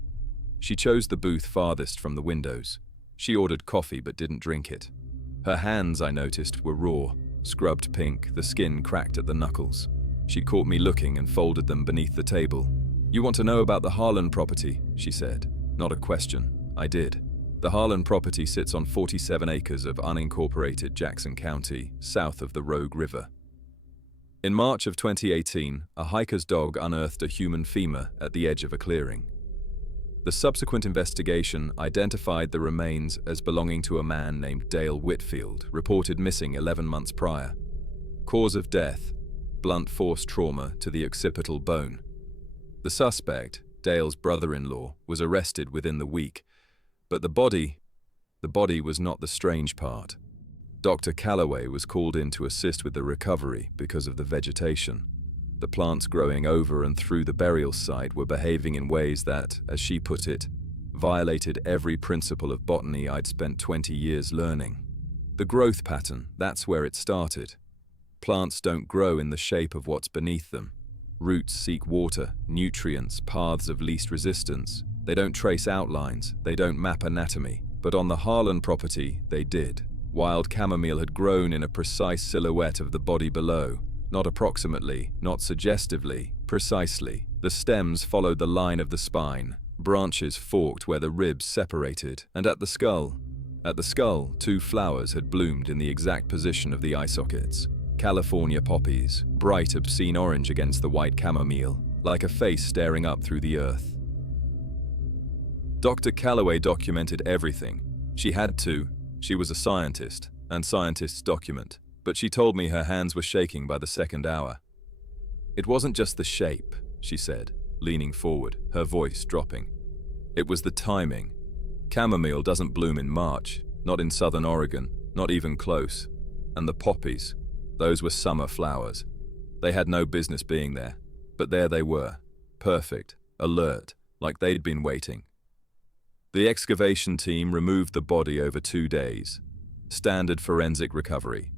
She chose the booth farthest from the windows. She ordered coffee but didn't drink it. Her hands, I noticed, were raw, scrubbed pink, the skin cracked at the knuckles. She caught me looking and folded them beneath the table. "You want to know about the Harlan property?" she said. Not a question. I did. The Harlan property sits on 47 acres of unincorporated Jackson County, south of the Rogue River. In March of 2018, a hiker's dog unearthed a human femur at the edge of a clearing. The subsequent investigation identified the remains as belonging to a man named Dale Whitfield, reported missing 11 months prior. Cause of death: blunt force trauma to the occipital bone. The suspect, Dale's brother-in-law, was arrested within the week, but the body was not the strange part. Dr. Calloway was called in to assist with the recovery because of the vegetation. The plants growing over and through the burial site were behaving in ways that, as she put it, violated every principle of botany I'd spent 20 years learning. The growth pattern, that's where it started. Plants don't grow in the shape of what's beneath them. Roots seek water, nutrients, paths of least resistance. They don't trace outlines, they don't map anatomy. But on the Harlan property, they did. Wild chamomile had grown in a precise silhouette of the body below. Not approximately, not suggestively, precisely. The stems followed the line of the spine. Branches forked where the ribs separated, and at the skull, 2 flowers had bloomed in the exact position of the eye sockets. California poppies, bright obscene orange against the white chamomile, like a face staring up through the earth. Dr. Calloway documented everything. She had to. She was a scientist, and scientists document. But she told me her hands were shaking by the second hour. It wasn't just the shape, she said, leaning forward, her voice dropping. It was the timing. Chamomile doesn't bloom in March, not in southern Oregon, not even close. And the poppies, those were summer flowers. They had no business being there, but there they were, perfect, alert, like they'd been waiting. The excavation team removed the body over 2 days. Standard forensic recovery.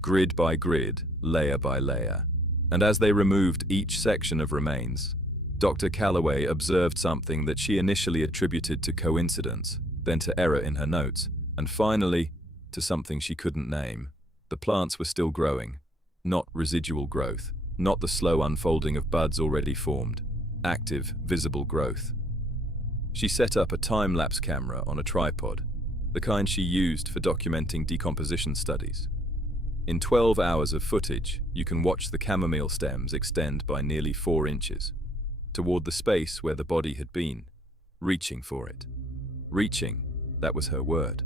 Grid by grid, layer by layer. And as they removed each section of remains, Dr. Calloway observed something that she initially attributed to coincidence, then to error in her notes, and finally, to something she couldn't name. The plants were still growing. Not residual growth, not the slow unfolding of buds already formed. Active, visible growth. She set up a time-lapse camera on a tripod, the kind she used for documenting decomposition studies. In 12 hours of footage, you can watch the chamomile stems extend by nearly 4 inches, toward the space where the body had been, reaching for it. Reaching, that was her word.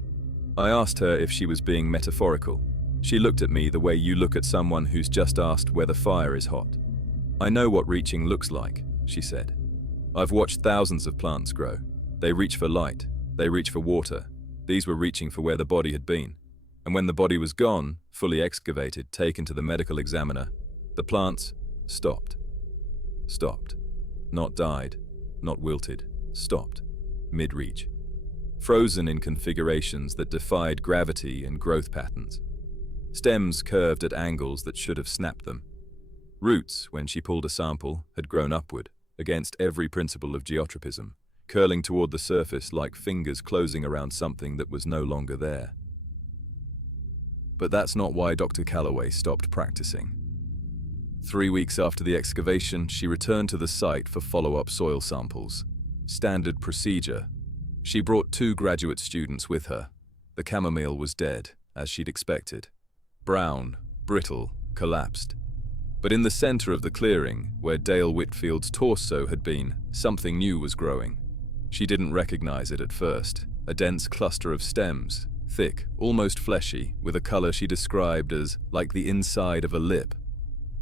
I asked her if she was being metaphorical. She looked at me the way you look at someone who's just asked where the fire is hot. I know what reaching looks like, she said. I've watched thousands of plants grow. They reach for light, they reach for water. These were reaching for where the body had been. And when the body was gone, fully excavated, taken to the medical examiner, the plants stopped. Stopped. Not died, not wilted, stopped, mid-reach. Frozen in configurations that defied gravity and growth patterns. Stems curved at angles that should have snapped them. Roots, when she pulled a sample, had grown upward, against every principle of geotropism, curling toward the surface like fingers closing around something that was no longer there. But that's not why Dr. Calloway stopped practicing. 3 weeks after the excavation, she returned to the site for follow-up soil samples. Standard procedure. She brought 2 graduate students with her. The chamomile was dead, as she'd expected. Brown, brittle, collapsed. But in the center of the clearing, where Dale Whitfield's torso had been, something new was growing. She didn't recognize it at first. A dense cluster of stems, thick, almost fleshy, with a color she described as like the inside of a lip.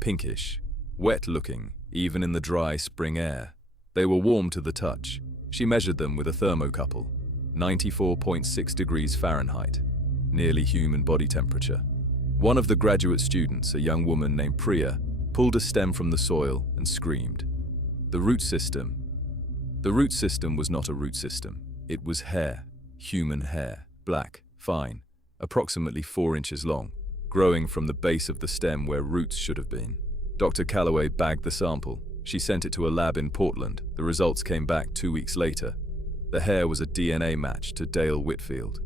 Pinkish, wet-looking, even in the dry spring air. They were warm to the touch. She measured them with a thermocouple, 94.6 degrees Fahrenheit, nearly human body temperature. One of the graduate students, a young woman named Priya, pulled a stem from the soil and screamed. The root system was not a root system. It was hair, human hair, black, fine, approximately 4 inches long, growing from the base of the stem where roots should have been. Dr. Calloway bagged the sample. She sent it to a lab in Portland. The results came back 2 weeks later. The hair was a DNA match to Dale Whitfield.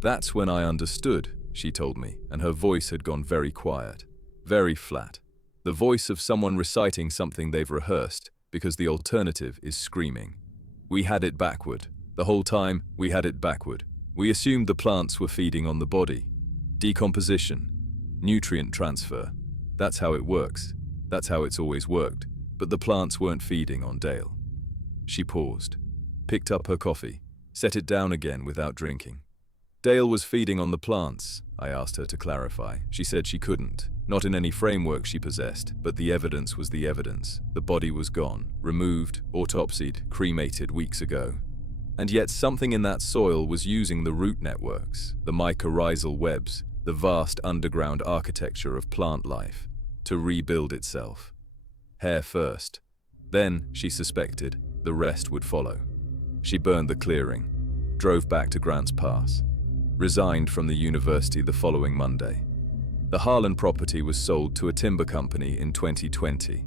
That's when I understood, she told me, and her voice had gone very quiet, very flat. The voice of someone reciting something they've rehearsed, because the alternative is screaming. We had it backward. The whole time, we had it backward. We assumed the plants were feeding on the body. Decomposition, nutrient transfer. That's how it works. That's how it's always worked. But the plants weren't feeding on Dale. She paused, picked up her coffee, set it down again without drinking. Dale was feeding on the plants, I asked her to clarify. She said she couldn't, not in any framework she possessed, but the evidence was the evidence. The body was gone, removed, autopsied, cremated weeks ago. And yet something in that soil was using the root networks, the mycorrhizal webs, the vast underground architecture of plant life, to rebuild itself. Hair first. Then, she suspected, the rest would follow. She burned the clearing, drove back to Grants Pass, resigned from the university the following Monday. The Harlan property was sold to a timber company in 2020.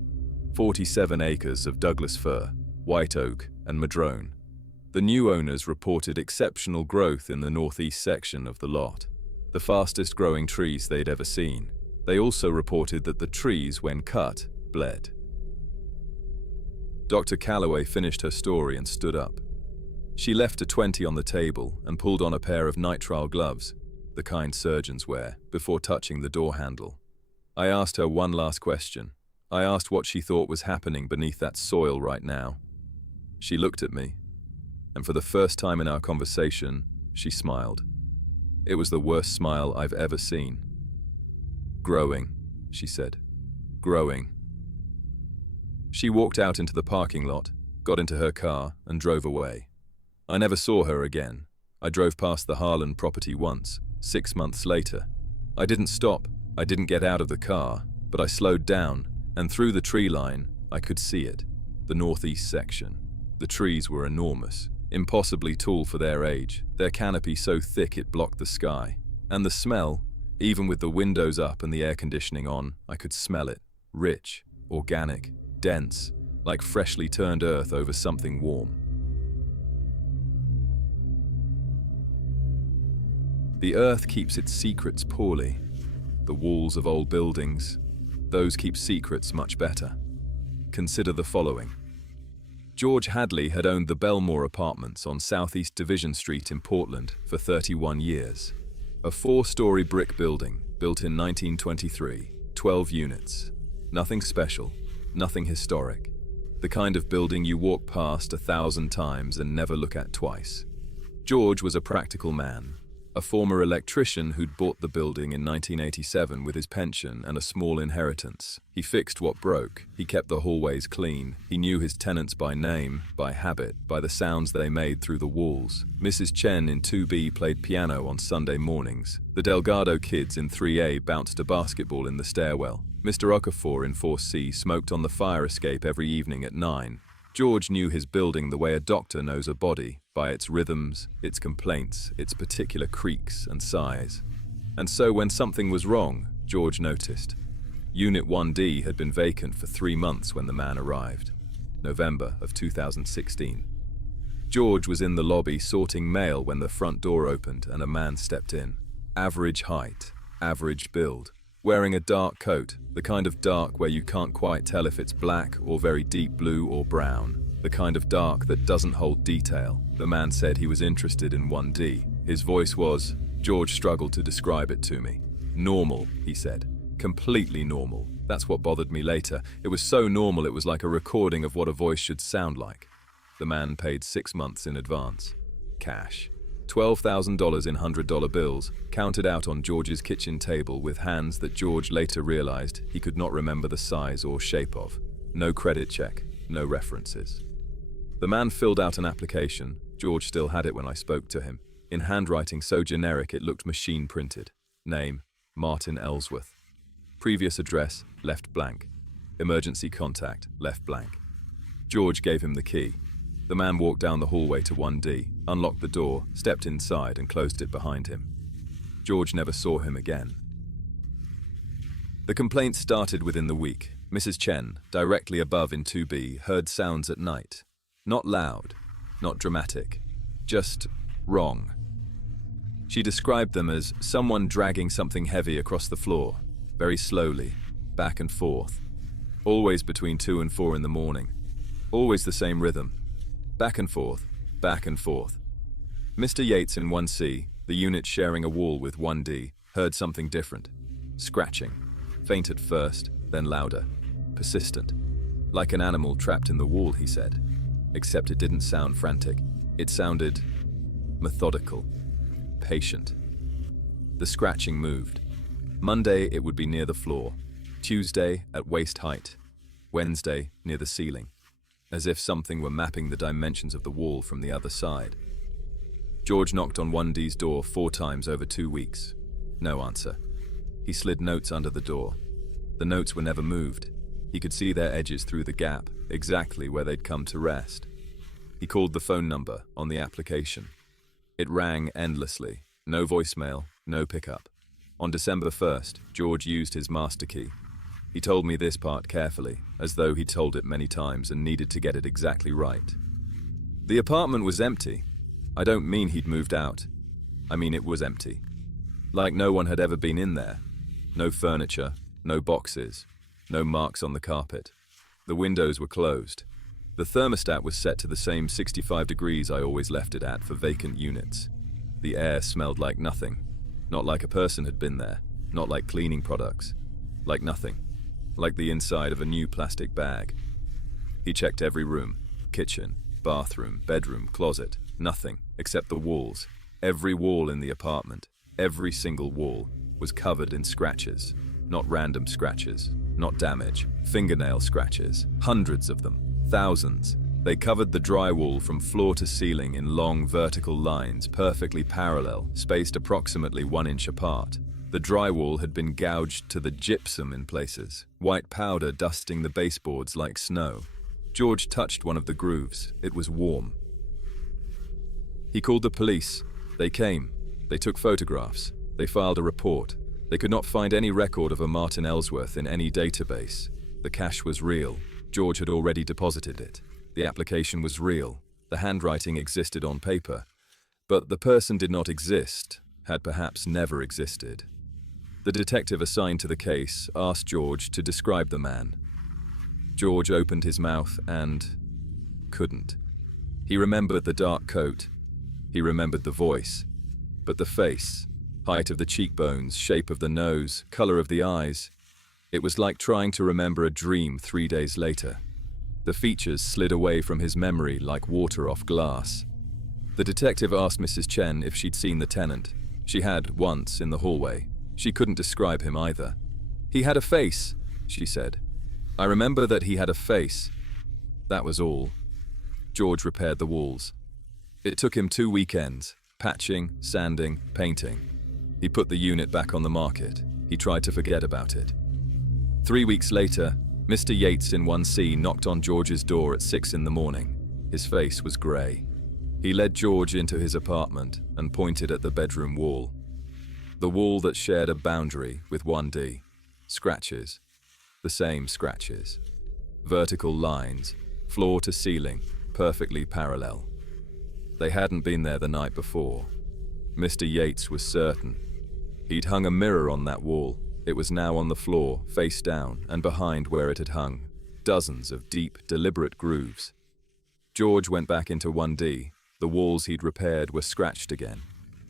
47 acres of Douglas fir, white oak, and madrone. The new owners reported exceptional growth in the northeast section of the lot, the fastest growing trees they'd ever seen. They also reported that the trees, when cut, bled. Dr. Calloway finished her story and stood up. She left a 20 on the table and pulled on a pair of nitrile gloves, the kind surgeons wear, before touching the door handle. I asked her one last question. I asked what she thought was happening beneath that soil right now. She looked at me, and for the first time in our conversation, she smiled. It was the worst smile I've ever seen. "Growing," she said. "Growing." She walked out into the parking lot, got into her car, and drove away. I never saw her again. I drove past the Harlan property once, 6 months later. I didn't stop, I didn't get out of the car, but I slowed down, and through the tree line, I could see it, the northeast section. The trees were enormous, impossibly tall for their age, their canopy so thick it blocked the sky. And the smell, even with the windows up and the air conditioning on, I could smell it. Rich, organic, dense, like freshly turned earth over something warm. The earth keeps its secrets poorly. The walls of old buildings, those keep secrets much better. Consider the following. George Hadley had owned the Belmore Apartments on Southeast Division Street in Portland for 31 years. A 4-story brick building built in 1923, 12 units. Nothing special, nothing historic. The kind of building you walk past 1,000 times and never look at twice. George was a practical man, a former electrician who'd bought the building in 1987 with his pension and a small inheritance. He fixed what broke, he kept the hallways clean, he knew his tenants by name, by habit, by the sounds they made through the walls. Mrs. Chen in 2B played piano on Sunday mornings. The Delgado kids in 3A bounced a basketball in the stairwell. Mr. Okafor in 4C smoked on the fire escape every evening at 9. George knew his building the way a doctor knows a body, by its rhythms, its complaints, its particular creaks and sighs. And so when something was wrong, George noticed. Unit 1D had been vacant for 3 months when the man arrived, November of 2016. George was in the lobby sorting mail when the front door opened and a man stepped in. Average height, average build, wearing a dark coat, the kind of dark where you can't quite tell if it's black or very deep blue or brown. The kind of dark that doesn't hold detail. The man said he was interested in 1D. His voice was, George struggled to describe it to me. Normal, he said. Completely normal. That's what bothered me later. It was so normal it was like a recording of what a voice should sound like. The man paid 6 months in advance. Cash. $12,000 in $100 bills, counted out on George's kitchen table with hands that George later realized he could not remember the size or shape of. No credit check, no references. The man filled out an application. George still had it when I spoke to him. In handwriting so generic it looked machine printed. Name, Martin Ellsworth. Previous address, left blank. Emergency contact, left blank. George gave him the key. The man walked down the hallway to 1D, unlocked the door, stepped inside and closed it behind him. George never saw him again. The complaint started within the week. Mrs. Chen, directly above in 2B, heard sounds at night. Not loud, not dramatic, just wrong. She described them as someone dragging something heavy across the floor, very slowly, back and forth. Always between 2 and 4 in the morning. Always the same rhythm. Back and forth, back and forth. Mr. Yates in 1C, the unit sharing a wall with 1D, heard something different. Scratching. Faint at first, then louder. Persistent. Like an animal trapped in the wall, he said. Except it didn't sound frantic. It sounded methodical, patient. The scratching moved. Monday, it would be near the floor. Tuesday, at waist height. Wednesday, near the ceiling. As if something were mapping the dimensions of the wall from the other side. George knocked on 1D's door 4 times over 2 weeks. No answer. He slid notes under the door. The notes were never moved. He could see their edges through the gap, exactly where they'd come to rest. He called the phone number on the application. It rang endlessly. No voicemail, no pickup. On December 1st, George used his master key. He told me this part carefully, as though he'd told it many times and needed to get it exactly right. The apartment was empty. I don't mean he'd moved out. I mean it was empty. Like no one had ever been in there. No furniture, no boxes, no marks on the carpet. The windows were closed. The thermostat was set to the same 65 degrees I always left it at for vacant units. The air smelled like nothing. Not like a person had been there. Not like cleaning products. Like nothing. Like the inside of a new plastic bag. He checked every room, kitchen, bathroom, bedroom, closet. Nothing, except the walls. Every wall in the apartment, every single wall, was covered in scratches. Not random scratches, not damage, fingernail scratches. Hundreds of them, thousands. They covered the drywall from floor to ceiling in long vertical lines, perfectly parallel, spaced approximately 1 inch apart. The drywall had been gouged to the gypsum in places, white powder dusting the baseboards like snow. George touched one of the grooves. It was warm. He called the police. They came. They took photographs. They filed a report. They could not find any record of a Martin Ellsworth in any database. The cash was real. George had already deposited it. The application was real. The handwriting existed on paper. But the person did not exist, had perhaps never existed. The detective assigned to the case asked George to describe the man. George opened his mouth and couldn't. He remembered the dark coat. He remembered the voice. But the face, height of the cheekbones, shape of the nose, color of the eyes, it was like trying to remember a dream 3 days later. The features slid away from his memory like water off glass. The detective asked Mrs. Chen if she'd seen the tenant. She had, once, in the hallway. She couldn't describe him either. "He had a face," she said. "I remember that he had a face." That was all. George repaired the walls. It took him 2 weekends, patching, sanding, painting. He put the unit back on the market. He tried to forget about it. 3 weeks later, Mr. Yates in 1C knocked on George's door at 6 in the morning. His face was grey. He led George into his apartment and pointed at the bedroom wall. The wall that shared a boundary with 1D. Scratches. The same scratches. Vertical lines, floor to ceiling, perfectly parallel. They hadn't been there the night before. Mr. Yates was certain. He'd hung a mirror on that wall. It was now on the floor, face down, and behind where it had hung. Dozens of deep, deliberate grooves. George went back into 1D. The walls he'd repaired were scratched again.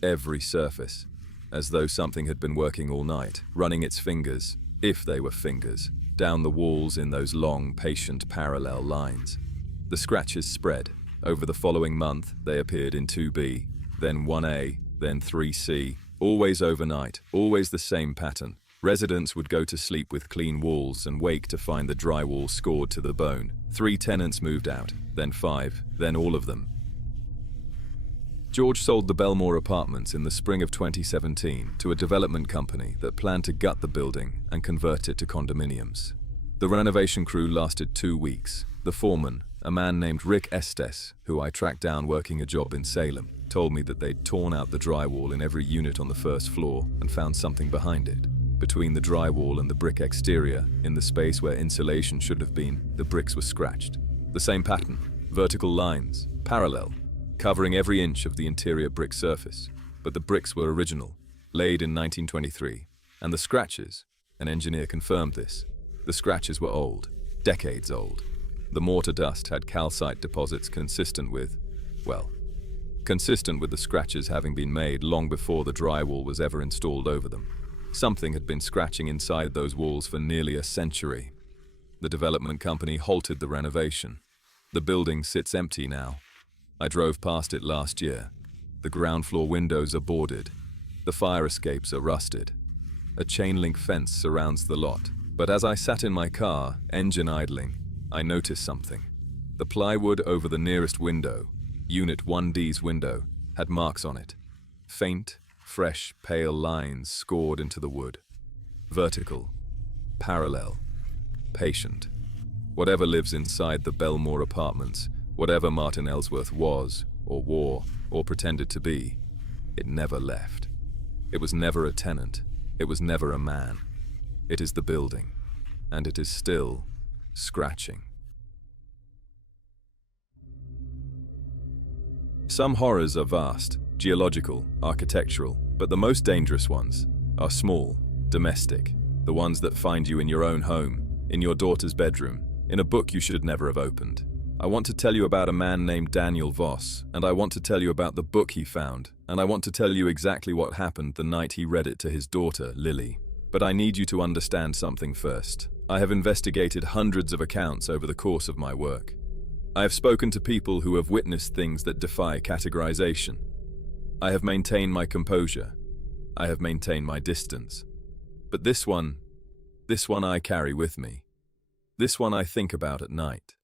Every surface. As though something had been working all night, running its fingers, if they were fingers, down the walls in those long, patient, parallel lines. The scratches spread. Over the following month, they appeared in 2B, then 1A, then 3C, always overnight, always the same pattern. Residents would go to sleep with clean walls and wake to find the drywall scored to the bone. 3 tenants moved out, then 5, then all of them. George sold the Belmore Apartments in the spring of 2017 to a development company that planned to gut the building and convert it to condominiums. The renovation crew lasted 2 weeks. The foreman, a man named Rick Estes, who I tracked down working a job in Salem, told me that they'd torn out the drywall in every unit on the first floor and found something behind it. Between the drywall and the brick exterior, in the space where insulation should have been, the bricks were scratched. The same pattern, vertical lines, parallel, covering every inch of the interior brick surface. But the bricks were original, laid in 1923. And the scratches, an engineer confirmed this, the scratches were old, decades old. The mortar dust had calcite deposits consistent with the scratches having been made long before the drywall was ever installed over them. Something had been scratching inside those walls for nearly a century. The development company halted the renovation. The building sits empty now. I drove past it last year. The ground floor windows are boarded. The fire escapes are rusted. A chain-link fence surrounds the lot. But as I sat in my car, engine idling, I noticed something. The plywood over the nearest window, Unit 1D's window, had marks on it. Faint, fresh, pale lines scored into the wood. Vertical, parallel, patient. Whatever lives inside the Belmore Apartments, whatever Martin Ellsworth was, or wore, or pretended to be, it never left. It was never a tenant. It was never a man. It is the building, and it is still scratching. Some horrors are vast, geological, architectural, but the most dangerous ones are small, domestic, the ones that find you in your own home, in your daughter's bedroom, in a book you should never have opened. I want to tell you about a man named Daniel Voss, and I want to tell you about the book he found, and I want to tell you exactly what happened the night he read it to his daughter, Lily. But I need you to understand something first. I have investigated hundreds of accounts over the course of my work. I have spoken to people who have witnessed things that defy categorization. I have maintained my composure. I have maintained my distance. But this one I carry with me. This one I think about at night.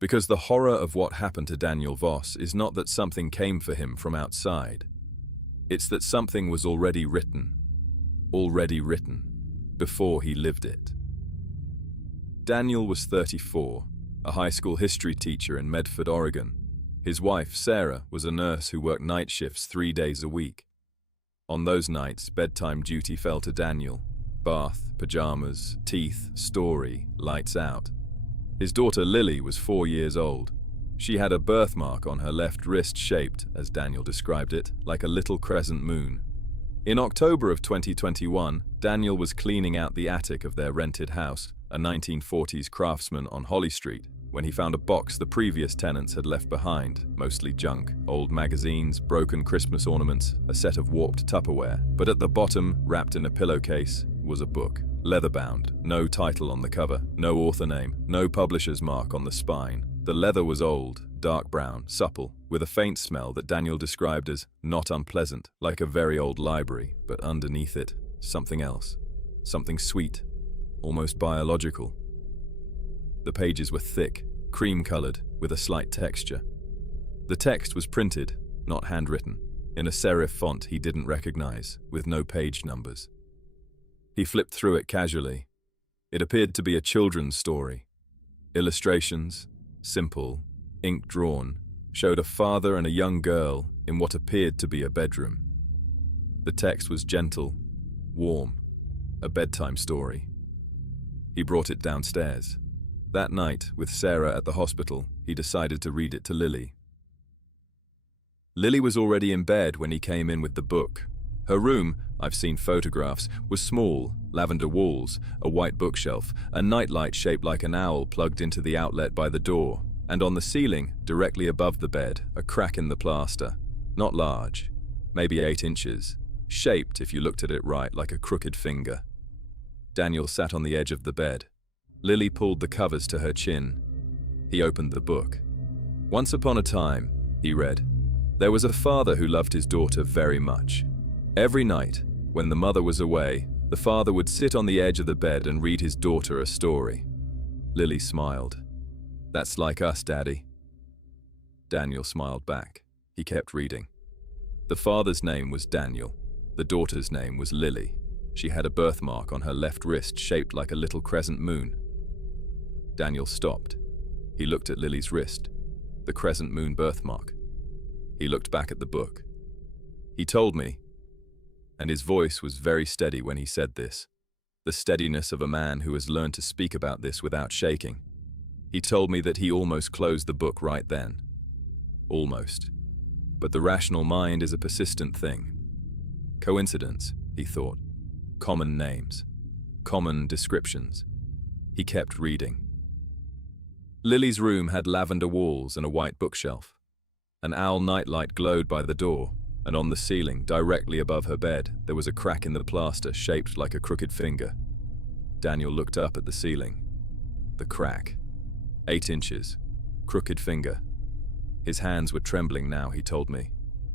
Because the horror of what happened to Daniel Voss is not that something came for him from outside. It's that something was already written, before he lived it. Daniel was 34, a high school history teacher in Medford, Oregon. His wife, Sarah, was a nurse who worked night shifts 3 days a week. On those nights, bedtime duty fell to Daniel. Bath, pajamas, teeth, story, lights out. His daughter Lily was 4 years old. She had a birthmark on her left wrist shaped, as Daniel described it, like a little crescent moon. In October of 2021, Daniel was cleaning out the attic of their rented house, a 1940s Craftsman on Holly Street, when he found a box the previous tenants had left behind, mostly junk, old magazines, broken Christmas ornaments, a set of warped Tupperware. But at the bottom, wrapped in a pillowcase, was a book, leather-bound, no title on the cover, no author name, no publisher's mark on the spine. The leather was old, dark brown, supple, with a faint smell that Daniel described as not unpleasant, like a very old library, but underneath it, something else, something sweet, almost biological. The pages were thick, cream-colored, with a slight texture. The text was printed, not handwritten, in a serif font he didn't recognize, with no page numbers. He flipped through it casually. It appeared to be a children's story. Illustrations, simple, ink drawn, showed a father and a young girl in what appeared to be a bedroom. The text was gentle, warm, a bedtime story. He brought it downstairs. That night, with Sarah at the hospital, he decided to read it to Lily. Lily was already in bed when he came in with the book. Her room, I've seen photographs, was small, lavender walls, a white bookshelf, a nightlight shaped like an owl plugged into the outlet by the door, and on the ceiling, directly above the bed, a crack in the plaster. Not large, maybe 8 inches, shaped, if you looked at it right, like a crooked finger. Daniel sat on the edge of the bed. Lily pulled the covers to her chin. He opened the book. Once upon a time, he read, there was a father who loved his daughter very much. Every night, when the mother was away, the father would sit on the edge of the bed and read his daughter a story. Lily smiled. That's like us, Daddy. Daniel smiled back. He kept reading. The father's name was Daniel. The daughter's name was Lily. She had a birthmark on her left wrist shaped like a little crescent moon. Daniel stopped. He looked at Lily's wrist, the crescent moon birthmark. He looked back at the book. He told me, and his voice was very steady when he said this, the steadiness of a man who has learned to speak about this without shaking. He told me that he almost closed the book right then. Almost. But the rational mind is a persistent thing. Coincidence, he thought. Common names. Common descriptions. He kept reading. Lily's room had lavender walls and a white bookshelf. An owl nightlight glowed by the door, and on the ceiling, directly above her bed, there was a crack in the plaster shaped like a crooked finger. Daniel looked up at the ceiling. The crack. 8 inches. Crooked finger. His hands were trembling now, he told me.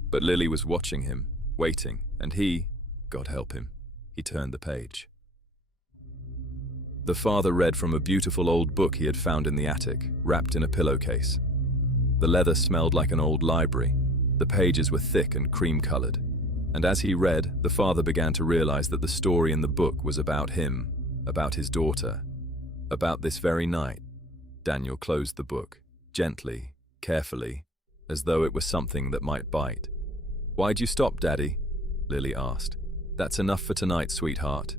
But Lily was watching him, waiting, and he, God help him, he turned the page. The father read from a beautiful old book he had found in the attic, wrapped in a pillowcase. The leather smelled like an old library. The pages were thick and cream-colored. And as he read, the father began to realize that the story in the book was about him, about his daughter, about this very night. Daniel closed the book, gently, carefully, as though it was something that might bite. "Why'd you stop, Daddy?" Lily asked. "That's enough for tonight, sweetheart."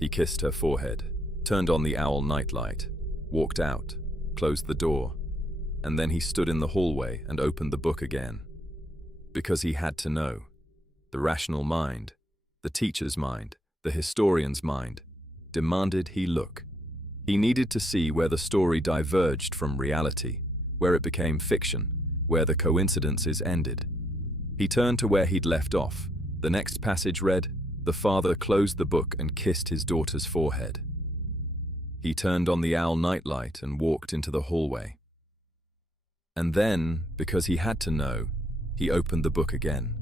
He kissed her forehead, turned on the owl nightlight, walked out, closed the door, and then he stood in the hallway and opened the book again. Because he had to know. The rational mind, the teacher's mind, the historian's mind, demanded he look. He needed to see where the story diverged from reality, where it became fiction, where the coincidences ended. He turned to where he'd left off. The next passage read, The father closed the book and kissed his daughter's forehead. He turned on the owl nightlight and walked into the hallway. And then, because he had to know, he opened the book again.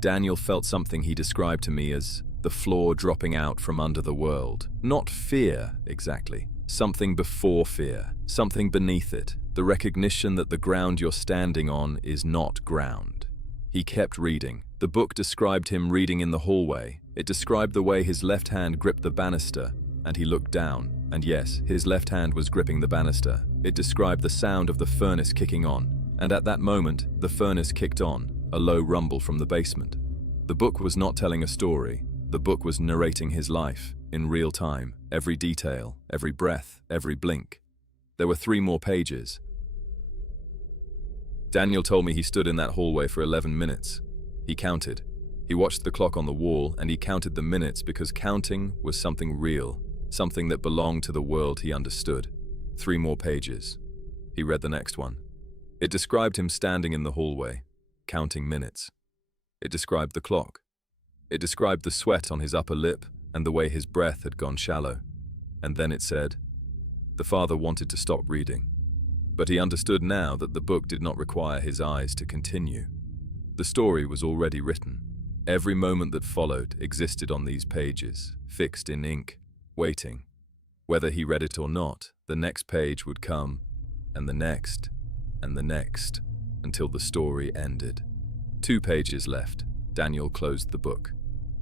Daniel felt something he described to me as the floor dropping out from under the world. Not fear, exactly. Something before fear, something beneath it, the recognition that the ground you're standing on is not ground. He kept reading. The book described him reading in the hallway. It described the way his left hand gripped the banister, and he looked down. And yes, his left hand was gripping the banister. It described the sound of the furnace kicking on, and at that moment, the furnace kicked on, a low rumble from the basement. The book was not telling a story. The book was narrating his life, in real time, every detail, every breath, every blink. There were 3 more pages. Daniel told me he stood in that hallway for 11 minutes. He counted. He watched the clock on the wall, and he counted the minutes because counting was something real, something that belonged to the world he understood. 3 more pages. He read the next one. It described him standing in the hallway, counting minutes. It described the clock. It described the sweat on his upper lip and the way his breath had gone shallow. And then it said, the father wanted to stop reading, but he understood now that the book did not require his eyes to continue. The story was already written. Every moment that followed existed on these pages, fixed in ink, waiting. Whether he read it or not, the next page would come, and the next, until the story ended. 2 pages left. Daniel closed the book.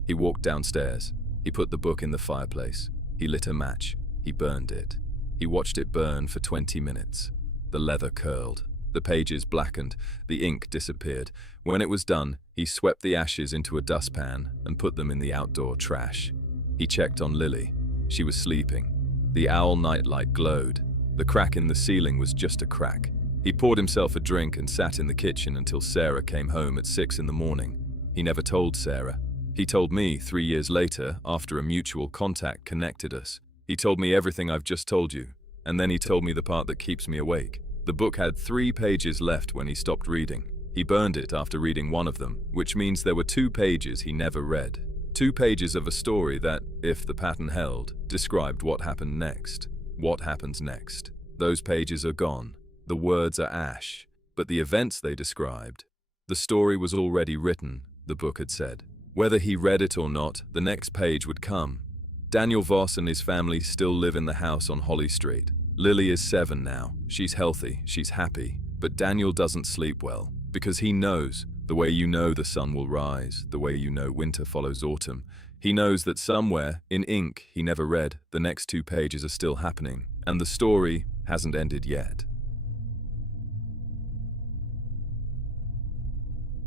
He walked downstairs. He put the book in the fireplace. He lit a match. He burned it. He watched it burn for 20 minutes. The leather curled. The pages blackened. The ink disappeared. When it was done, he swept the ashes into a dustpan and put them in the outdoor trash. He checked on Lily. She was sleeping. The owl nightlight glowed. The crack in the ceiling was just a crack. He poured himself a drink and sat in the kitchen until Sarah came home at 6 in the morning. He never told Sarah. He told me 3 years later, after a mutual contact connected us. He told me everything I've just told you, and then he told me the part that keeps me awake. The book had 3 pages left when he stopped reading. He burned it after reading one of them, which means there were 2 pages he never read. 2 pages of a story that, if the pattern held, described what happened next. What happens next? Those pages are gone. The words are ash. But the events they described, the story was already written, the book had said. Whether he read it or not, the next page would come. Daniel Voss and his family still live in the house on Holly Street. Lily is 7 now. She's healthy, she's happy, but Daniel doesn't sleep well, because he knows, the way you know the sun will rise, the way you know winter follows autumn. He knows that somewhere, in ink he never read, the next 2 pages are still happening, and the story hasn't ended yet.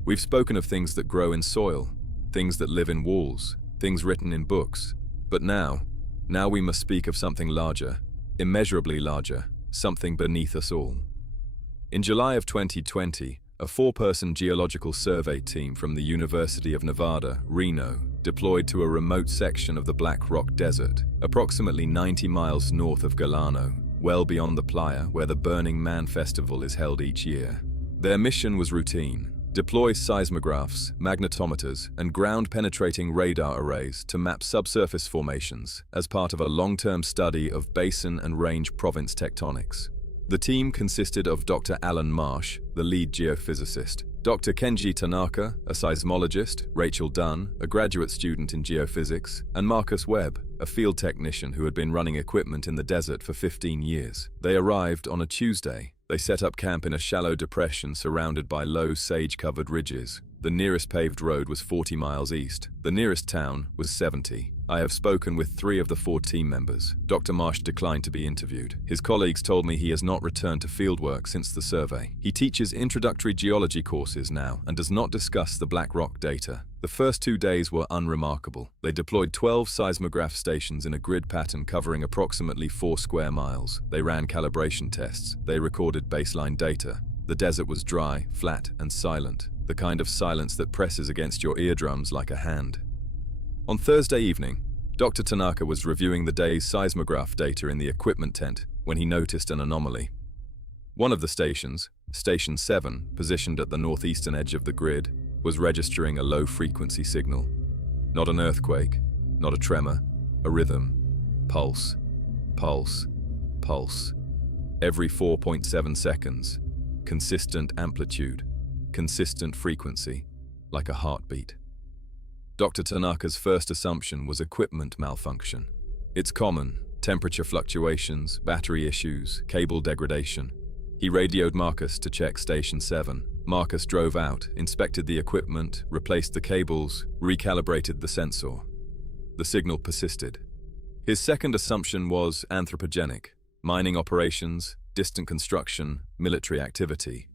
We've spoken of things that grow in soil, things that live in walls, things written in books. But now we must speak of something larger, immeasurably larger, something beneath us all. In July of 2020, a 4-person geological survey team from the University of Nevada, Reno, deployed to a remote section of the Black Rock Desert, approximately 90 miles north of Galano, well beyond the playa where the Burning Man Festival is held each year. Their mission was routine. Deploy seismographs, magnetometers, and ground-penetrating radar arrays to map subsurface formations as part of a long-term study of basin and range province tectonics. The team consisted of Dr. Alan Marsh, the lead geophysicist, Dr. Kenji Tanaka, a seismologist, Rachel Dunn, a graduate student in geophysics, and Marcus Webb, a field technician who had been running equipment in the desert for 15 years. They arrived on a Tuesday. They set up camp in a shallow depression surrounded by low sage-covered ridges. The nearest paved road was 40 miles east. The nearest town was 70. I have spoken with 3 of the 4 team members. Dr. Marsh declined to be interviewed. His colleagues told me he has not returned to fieldwork since the survey. He teaches introductory geology courses now and does not discuss the Black Rock data. The first 2 days were unremarkable. They deployed 12 seismograph stations in a grid pattern covering approximately 4 square miles. They ran calibration tests. They recorded baseline data. The desert was dry, flat, and silent, the kind of silence that presses against your eardrums like a hand. On Thursday evening, Dr. Tanaka was reviewing the day's seismograph data in the equipment tent when he noticed an anomaly. One of the stations, Station 7, positioned at the northeastern edge of the grid, was registering a low-frequency signal. Not an earthquake, not a tremor, a rhythm. Pulse, pulse, pulse. Every 4.7 seconds. Consistent amplitude, consistent frequency, like a heartbeat. Dr. Tanaka's first assumption was equipment malfunction. It's common: temperature fluctuations, battery issues, cable degradation. He radioed Marcus to check Station 7. Marcus drove out, inspected the equipment, replaced the cables, recalibrated the sensor. The signal persisted. His second assumption was anthropogenic: mining operations, distant construction, military activity.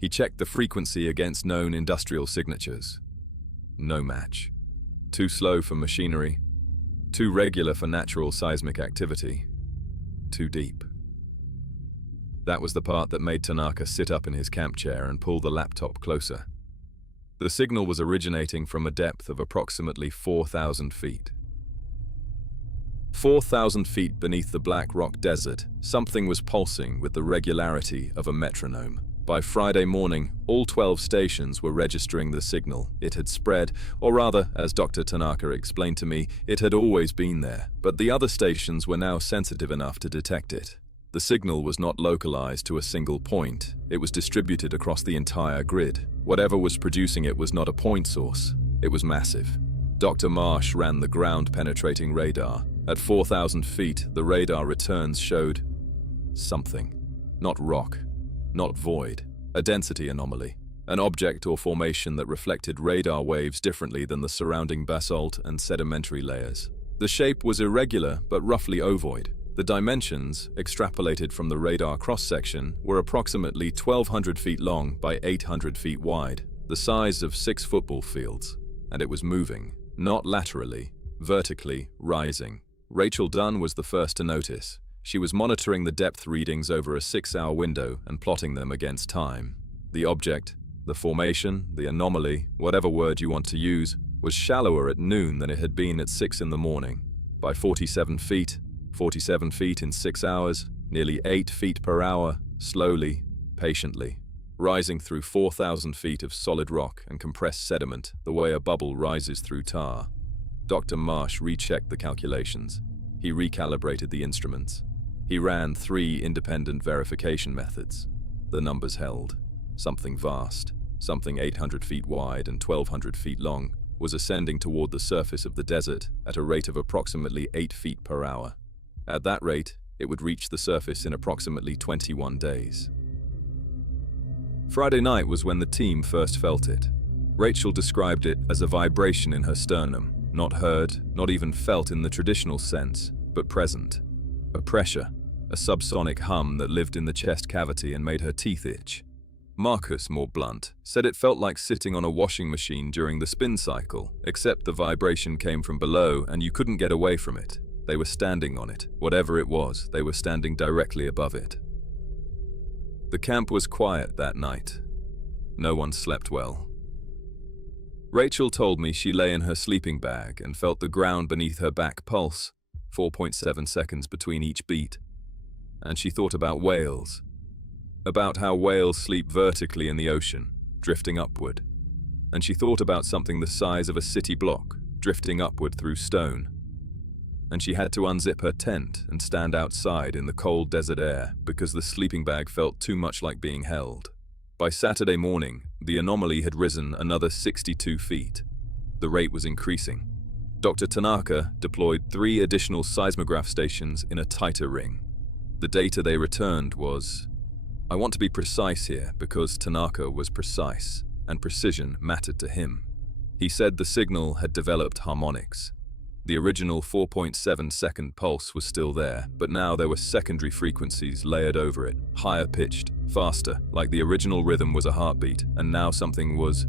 He checked the frequency against known industrial signatures. No match. Too slow for machinery, too regular for natural seismic activity, too deep. That was the part that made Tanaka sit up in his camp chair and pull the laptop closer. The signal was originating from a depth of approximately 4,000 feet. 4,000 feet beneath the Black Rock Desert, something was pulsing with the regularity of a metronome. By Friday morning, all 12 stations were registering the signal. It had spread, or rather, as Dr. Tanaka explained to me, it had always been there, but the other stations were now sensitive enough to detect it. The signal was not localized to a single point. It was distributed across the entire grid. Whatever was producing it was not a point source. It was massive. Dr. Marsh ran the ground-penetrating radar. At 4,000 feet, the radar returns showed something. Not rock, not void. A density anomaly. An object or formation that reflected radar waves differently than the surrounding basalt and sedimentary layers. The shape was irregular but roughly ovoid. The dimensions, extrapolated from the radar cross-section, were approximately 1,200 feet long by 800 feet wide, the size of 6 football fields. And it was moving, not laterally, vertically, rising. Rachel Dunn was the first to notice. She was monitoring the depth readings over a 6-hour window and plotting them against time. The object, the formation, the anomaly, whatever word you want to use, was shallower at noon than it had been at 6 in the morning. By 47 feet in 6 hours, nearly 8 feet per hour, slowly, patiently, rising through 4,000 feet of solid rock and compressed sediment the way a bubble rises through tar. Dr. Marsh rechecked the calculations. He recalibrated the instruments. He ran 3 independent verification methods. The numbers held. Something vast, something 800 feet wide and 1,200 feet long, was ascending toward the surface of the desert at a rate of approximately 8 feet per hour. At that rate, it would reach the surface in approximately 21 days. Friday night was when the team first felt it. Rachel described it as a vibration in her sternum, not heard, not even felt in the traditional sense, but present. A pressure, a subsonic hum that lived in the chest cavity and made her teeth itch. Marcus, more blunt, said it felt like sitting on a washing machine during the spin cycle, except the vibration came from below and you couldn't get away from it. They were standing on it. Whatever it was, they were standing directly above it. The camp was quiet that night. No one slept well. Rachel told me she lay in her sleeping bag and felt the ground beneath her back pulse, 4.7 seconds between each beat. And she thought about whales. About how whales sleep vertically in the ocean, drifting upward. And she thought about something the size of a city block, drifting upward through stone. And she had to unzip her tent and stand outside in the cold desert air because the sleeping bag felt too much like being held. By Saturday morning, the anomaly had risen another 62 feet. The rate was increasing. Dr. Tanaka deployed 3 additional seismograph stations in a tighter ring. The data they returned was... I want to be precise here because Tanaka was precise, and precision mattered to him. He said the signal had developed harmonics. The original 4.7-second pulse was still there, but now there were secondary frequencies layered over it, higher pitched, faster, like the original rhythm was a heartbeat, and now something was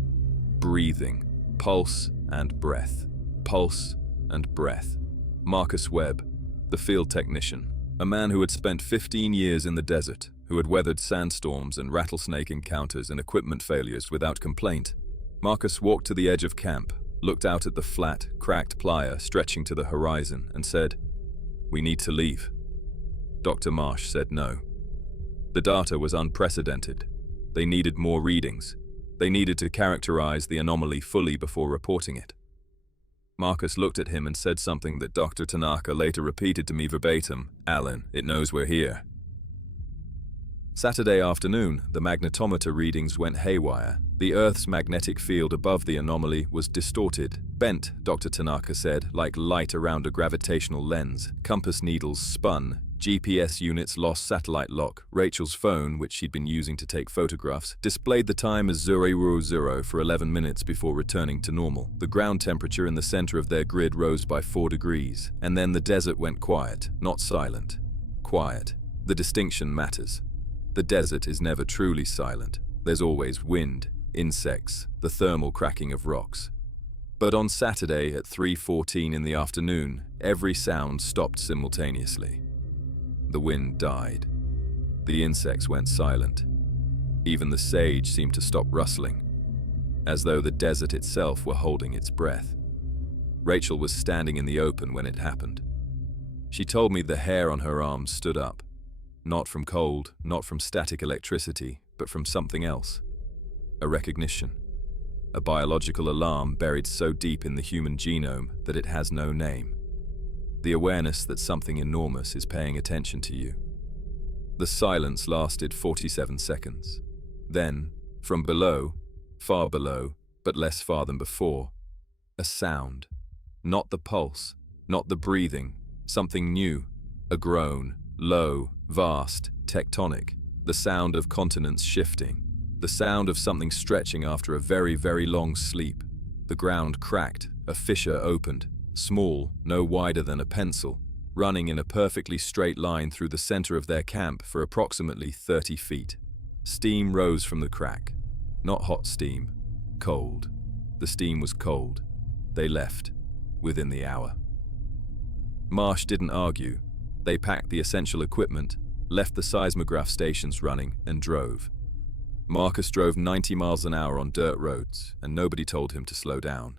breathing. Pulse and breath. Pulse and breath. Marcus Webb, the field technician, a man who had spent 15 years in the desert, who had weathered sandstorms and rattlesnake encounters and equipment failures without complaint. Marcus walked to the edge of camp, looked out at the flat, cracked playa stretching to the horizon, and said, "We need to leave." Dr. Marsh said no. The data was unprecedented. They needed more readings. They needed to characterize the anomaly fully before reporting it. Marcus looked at him and said something that Dr. Tanaka later repeated to me verbatim. "Alan, it knows we're here." Saturday afternoon, the magnetometer readings went haywire. The Earth's magnetic field above the anomaly was distorted, bent, Dr. Tanaka said, like light around a gravitational lens. Compass needles spun. GPS units lost satellite lock. Rachel's phone, which she'd been using to take photographs, displayed the time as 000 for 11 minutes before returning to normal. The ground temperature in the center of their grid rose by 4 degrees, and then the desert went quiet, not silent. Quiet. The distinction matters. The desert is never truly silent. There's always wind, insects, the thermal cracking of rocks. But on Saturday at 3:14 in the afternoon, every sound stopped simultaneously. The wind died. The insects went silent. Even the sage seemed to stop rustling, as though the desert itself were holding its breath. Rachel was standing in the open when it happened. She told me the hair on her arms stood up. Not from cold, not from static electricity, but from something else. A recognition. A biological alarm buried so deep in the human genome that it has no name. The awareness that something enormous is paying attention to you. The silence lasted 47 seconds. Then, from below, far below, but less far than before, a sound. Not the pulse, not the breathing, something new. A groan, low, vast, tectonic. The sound of continents shifting. The sound of something stretching after a very, very long sleep. The ground cracked, a fissure opened. Small, no wider than a pencil, running in a perfectly straight line through the center of their camp for approximately 30 feet. Steam rose from the crack. Not hot steam, cold. The steam was cold. They left, within the hour. Marsh didn't argue. They packed the essential equipment, left the seismograph stations running, and drove. Marcus drove 90 miles an hour on dirt roads, and nobody told him to slow down.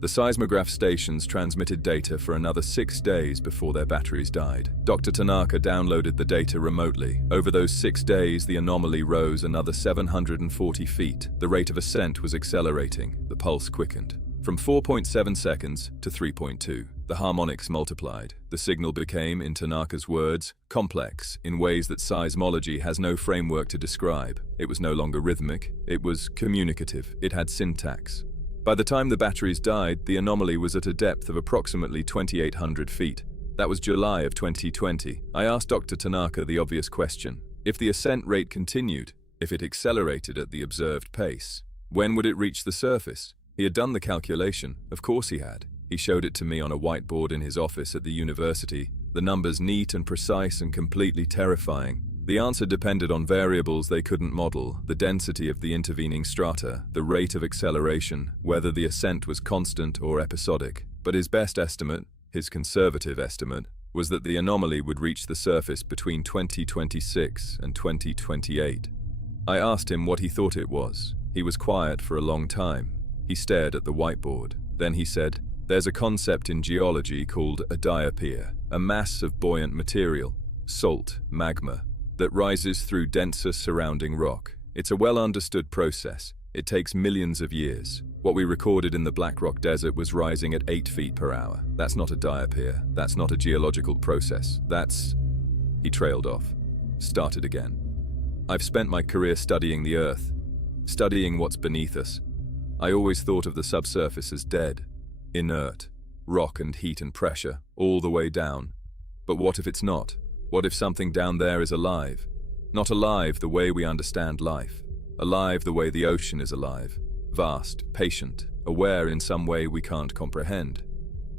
The seismograph stations transmitted data for another 6 days before their batteries died. Dr. Tanaka downloaded the data remotely. Over those 6 days, the anomaly rose another 740 feet. The rate of ascent was accelerating. The pulse quickened. From 4.7 seconds to 3.2. The harmonics multiplied. The signal became, in Tanaka's words, complex in ways that seismology has no framework to describe. It was no longer rhythmic. It was communicative. It had syntax. By the time the batteries died, the anomaly was at a depth of approximately 2,800 feet. That was July of 2020. I asked Dr. Tanaka the obvious question. If the ascent rate continued, if it accelerated at the observed pace, when would it reach the surface? He had done the calculation. Of course he had. He showed it to me on a whiteboard in his office at the university. The numbers neat and precise and completely terrifying. The answer depended on variables they couldn't model, the density of the intervening strata, the rate of acceleration, whether the ascent was constant or episodic. But his best estimate, his conservative estimate, was that the anomaly would reach the surface between 2026 and 2028. I asked him what he thought it was. He was quiet for a long time. He stared at the whiteboard. Then he said, "There's a concept in geology called a diapir, a mass of buoyant material, salt, magma, that rises through denser surrounding rock. It's a well-understood process. It takes millions of years. What we recorded in the Black Rock Desert was rising at 8 feet per hour. That's not a diapir. That's not a geological process. That's..." He trailed off. Started again. "I've spent my career studying the Earth, studying what's beneath us. I always thought of the subsurface as dead, inert, rock and heat and pressure, all the way down. But what if it's not? What if something down there is alive? Not alive the way we understand life. Alive the way the ocean is alive. Vast, patient, aware in some way we can't comprehend.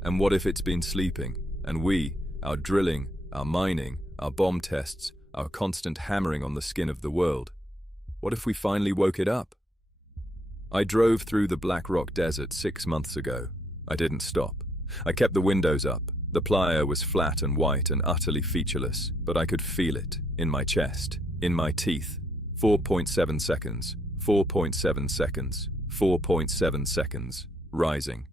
And what if it's been sleeping, and we, our drilling, our mining, our bomb tests, our constant hammering on the skin of the world, what if we finally woke it up?" I drove through the Black Rock Desert 6 months ago. I didn't stop. I kept the windows up. The playa was flat and white and utterly featureless, but I could feel it, in my chest, in my teeth. 4.7 seconds, 4.7 seconds, 4.7 seconds, rising.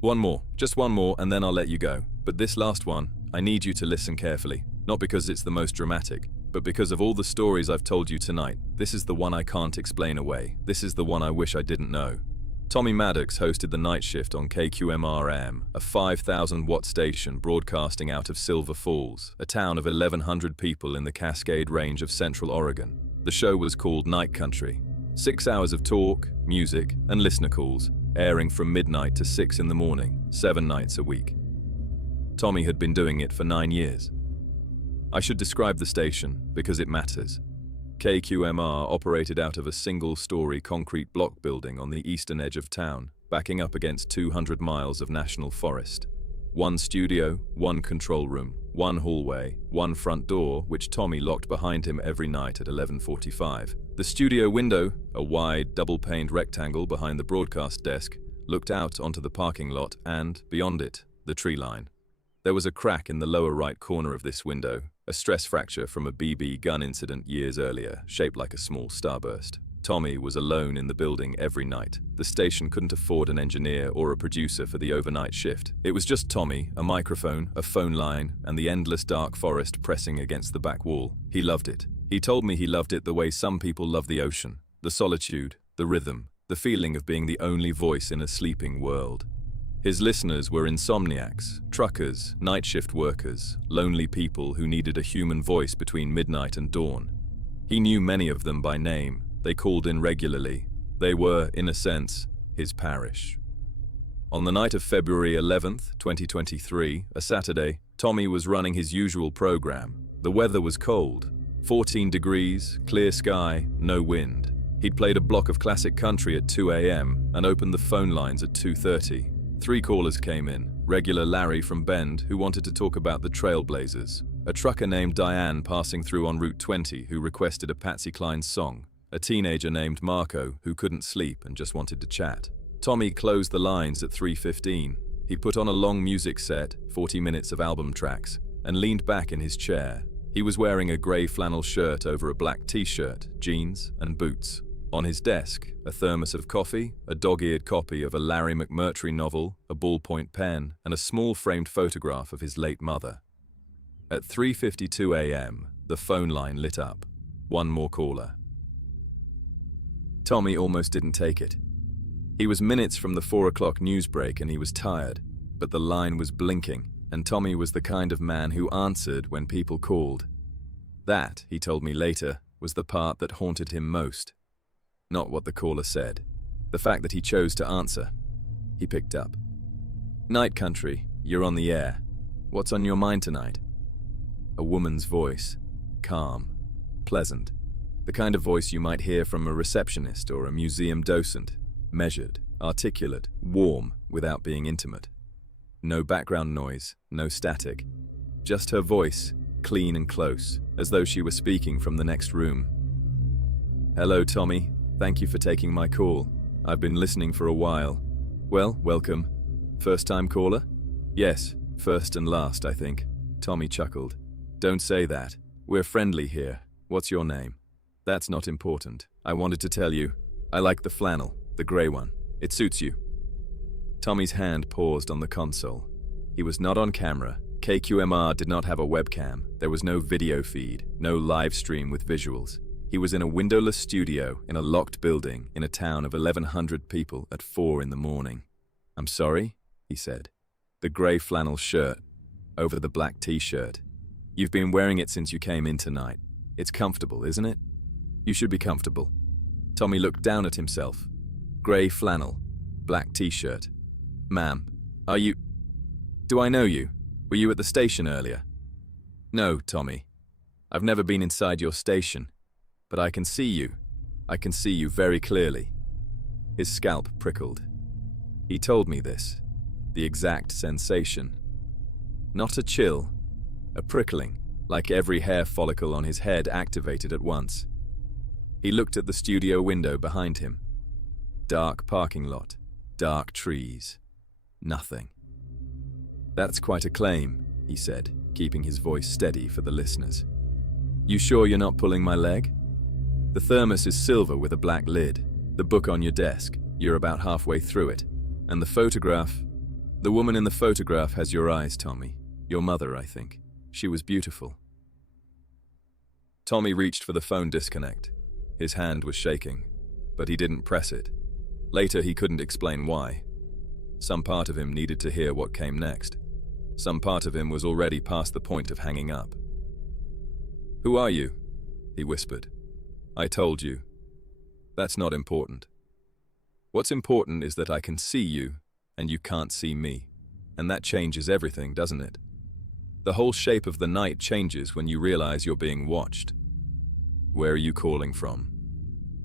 One more, just one more, and then I'll let you go. But this last one, I need you to listen carefully, not because it's the most dramatic, But because of all the stories I've told you tonight, this is the one I can't explain away. This is the one I wish I didn't know. Tommy Maddox hosted the night shift on KQMR-AM, a 5,000-watt station broadcasting out of Silver Falls, a town of 1,100 people in the Cascade Range of Central Oregon. The show was called Night Country. 6 hours of talk, music, and listener calls, airing from midnight to 6 in the morning, 7 nights a week. Tommy had been doing it for 9 years. I should describe the station because it matters. KQMR operated out of a single-story concrete block building on the eastern edge of town, backing up against 200 miles of national forest. One studio, one control room, one hallway, one front door, which Tommy locked behind him every night at 11:45. The studio window, a wide, double-paned rectangle behind the broadcast desk, looked out onto the parking lot and, beyond it, the tree line. There was a crack in the lower right corner of this window, a stress fracture from a BB gun incident years earlier, shaped like a small starburst. Tommy was alone in the building every night. The station couldn't afford an engineer or a producer for the overnight shift. It was just Tommy, a microphone, a phone line, and the endless dark forest pressing against the back wall. He loved it. He told me he loved it the way some people love the ocean. The solitude, the rhythm, the feeling of being the only voice in a sleeping world. His listeners were insomniacs, truckers, night shift workers, lonely people who needed a human voice between midnight and dawn. He knew many of them by name. They called in regularly. They were, in a sense, his parish. On the night of February 11th, 2023, a Saturday, Tommy was running his usual program. The weather was cold, 14 degrees, clear sky, no wind. He'd played a block of classic country at 2 a.m. and opened the phone lines at 2:30. 3 callers came in, regular Larry from Bend, who wanted to talk about the Trailblazers, a trucker named Diane passing through on Route 20 who requested a Patsy Cline song, a teenager named Marco who couldn't sleep and just wanted to chat. Tommy closed the lines at 3:15. He put on a long music set, 40 minutes of album tracks, and leaned back in his chair. He was wearing a grey flannel shirt over a black t-shirt, jeans, and boots. On his desk, a thermos of coffee, a dog-eared copy of a Larry McMurtry novel, a ballpoint pen, and a small framed photograph of his late mother. At 3:52 a.m., the phone line lit up. One more caller. Tommy almost didn't take it. He was minutes from the 4 o'clock news break and he was tired, but the line was blinking, and Tommy was the kind of man who answered when people called. That, he told me later, was the part that haunted him most. Not what the caller said. The fact that he chose to answer. He picked up. "Night Country, you're on the air. What's on your mind tonight?" A woman's voice. Calm. Pleasant. The kind of voice you might hear from a receptionist or a museum docent. Measured, articulate, warm, without being intimate. No background noise, no static. Just her voice, clean and close, as though she were speaking from the next room. "Hello, Tommy. Thank you for taking my call. I've been listening for a while." "Well, welcome. First-time caller?" "Yes, first and last, I think." Tommy chuckled. "Don't say that. We're friendly here. What's your name?" "That's not important. I wanted to tell you. I like the flannel, the grey one. It suits you." Tommy's hand paused on the console. He was not on camera. KQMR did not have a webcam. There was no video feed, no live stream with visuals. He was in a windowless studio in a locked building in a town of 1,100 people at 4 in the morning. "I'm sorry," he said. The grey flannel shirt over the black t-shirt. "You've been wearing it since you came in tonight. It's comfortable, isn't it?" "You should be comfortable." Tommy looked down at himself. Grey flannel, black t-shirt. "Ma'am, are you... Do I know you? Were you at the station earlier?" "No, Tommy. I've never been inside your station. But I can see you. I can see you very clearly." His scalp prickled. He told me this. The exact sensation. Not a chill. A prickling, like every hair follicle on his head activated at once. He looked at the studio window behind him. Dark parking lot. Dark trees. Nothing. "That's quite a claim," he said, keeping his voice steady for the listeners. "You sure you're not pulling my leg? The thermos is silver with a black lid. The book on your desk, you're about halfway through it. And the photograph... The woman in the photograph has your eyes, Tommy. Your mother, I think. She was beautiful." Tommy reached for the phone disconnect. His hand was shaking, but he didn't press it. Later, he couldn't explain why. Some part of him needed to hear what came next. Some part of him was already past the point of hanging up. "Who are you?" he whispered. "I told you. That's not important. What's important is that I can see you, and you can't see me. And that changes everything, doesn't it? The whole shape of the night changes when you realize you're being watched. Where are you calling from?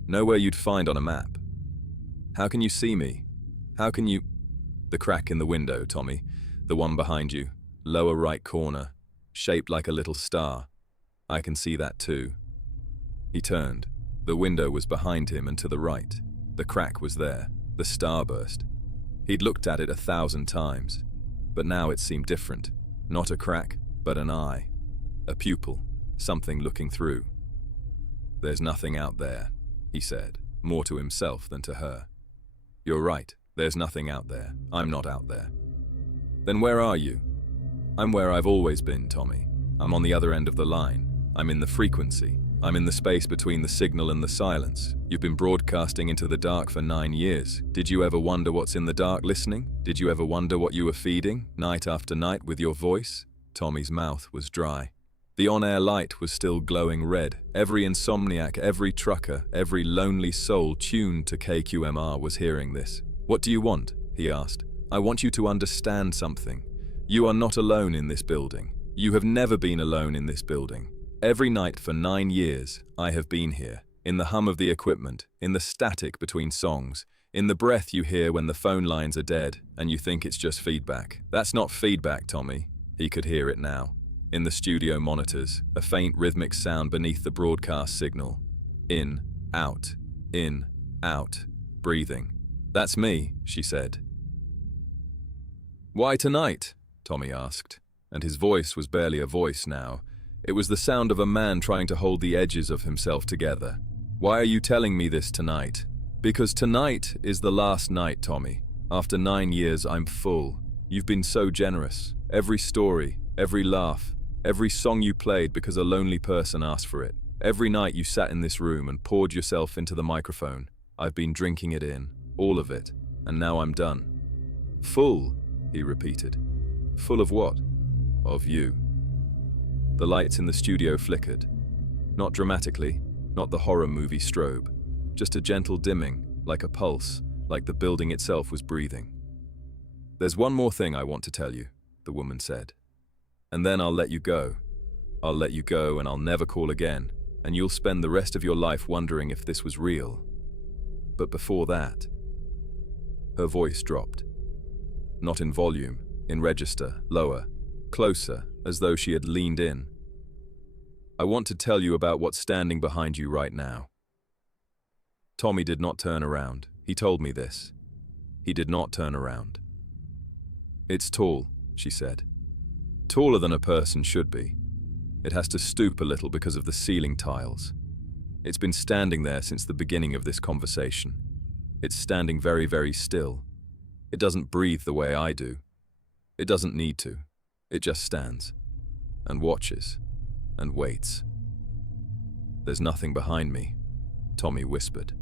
Nowhere you'd find on a map. How can you see me? How can you—" "The crack in the window, Tommy. The one behind you. Lower right corner. Shaped like a little star. I can see that too." He turned. The window was behind him and to the right. The crack was there. The starburst. He'd looked at it 1,000 times. But now it seemed different. Not a crack, but an eye. A pupil. Something looking through. "There's nothing out there," he said, more to himself than to her. "You're right. There's nothing out there. I'm not out there." "Then where are you?" "I'm where I've always been, Tommy. I'm on the other end of the line. I'm in the frequency. I'm in the space between the signal and the silence. You've been broadcasting into the dark for 9 years. Did you ever wonder what's in the dark listening? Did you ever wonder what you were feeding, night after night, with your voice?" Tommy's mouth was dry. The on-air light was still glowing red. Every insomniac, every trucker, every lonely soul tuned to KQMR was hearing this. "What do you want?" he asked. "I want you to understand something. You are not alone in this building. You have never been alone in this building. Every night for 9 years, I have been here, in the hum of the equipment, in the static between songs, in the breath you hear when the phone lines are dead, and you think it's just feedback. That's not feedback, Tommy." He could hear it now. In the studio monitors, a faint rhythmic sound beneath the broadcast signal. In, out, breathing. "That's me," she said. "Why tonight?" Tommy asked, and his voice was barely a voice now. It was the sound of a man trying to hold the edges of himself together. "Why are you telling me this tonight?" "Because tonight is the last night, Tommy. After 9 years, I'm full. You've been so generous. Every story, every laugh, every song you played because a lonely person asked for it. Every night you sat in this room and poured yourself into the microphone. I've been drinking it in, all of it, and now I'm done." "Full," he repeated. "Full of what?" "Of you." The lights in the studio flickered. Not dramatically, not the horror movie strobe. Just a gentle dimming, like a pulse, like the building itself was breathing. "There's one more thing I want to tell you," the woman said. "And then I'll let you go. I'll let you go and I'll never call again, and you'll spend the rest of your life wondering if this was real. But before that..." Her voice dropped. Not in volume, in register, lower, closer, as though she had leaned in. "I want to tell you about what's standing behind you right now." Tommy did not turn around. He told me this. He did not turn around. "It's tall," she said. "Taller than a person should be. It has to stoop a little because of the ceiling tiles. It's been standing there since the beginning of this conversation. It's standing very, very still. It doesn't breathe the way I do. It doesn't need to. It just stands and watches and waits." "There's nothing behind me," Tommy whispered.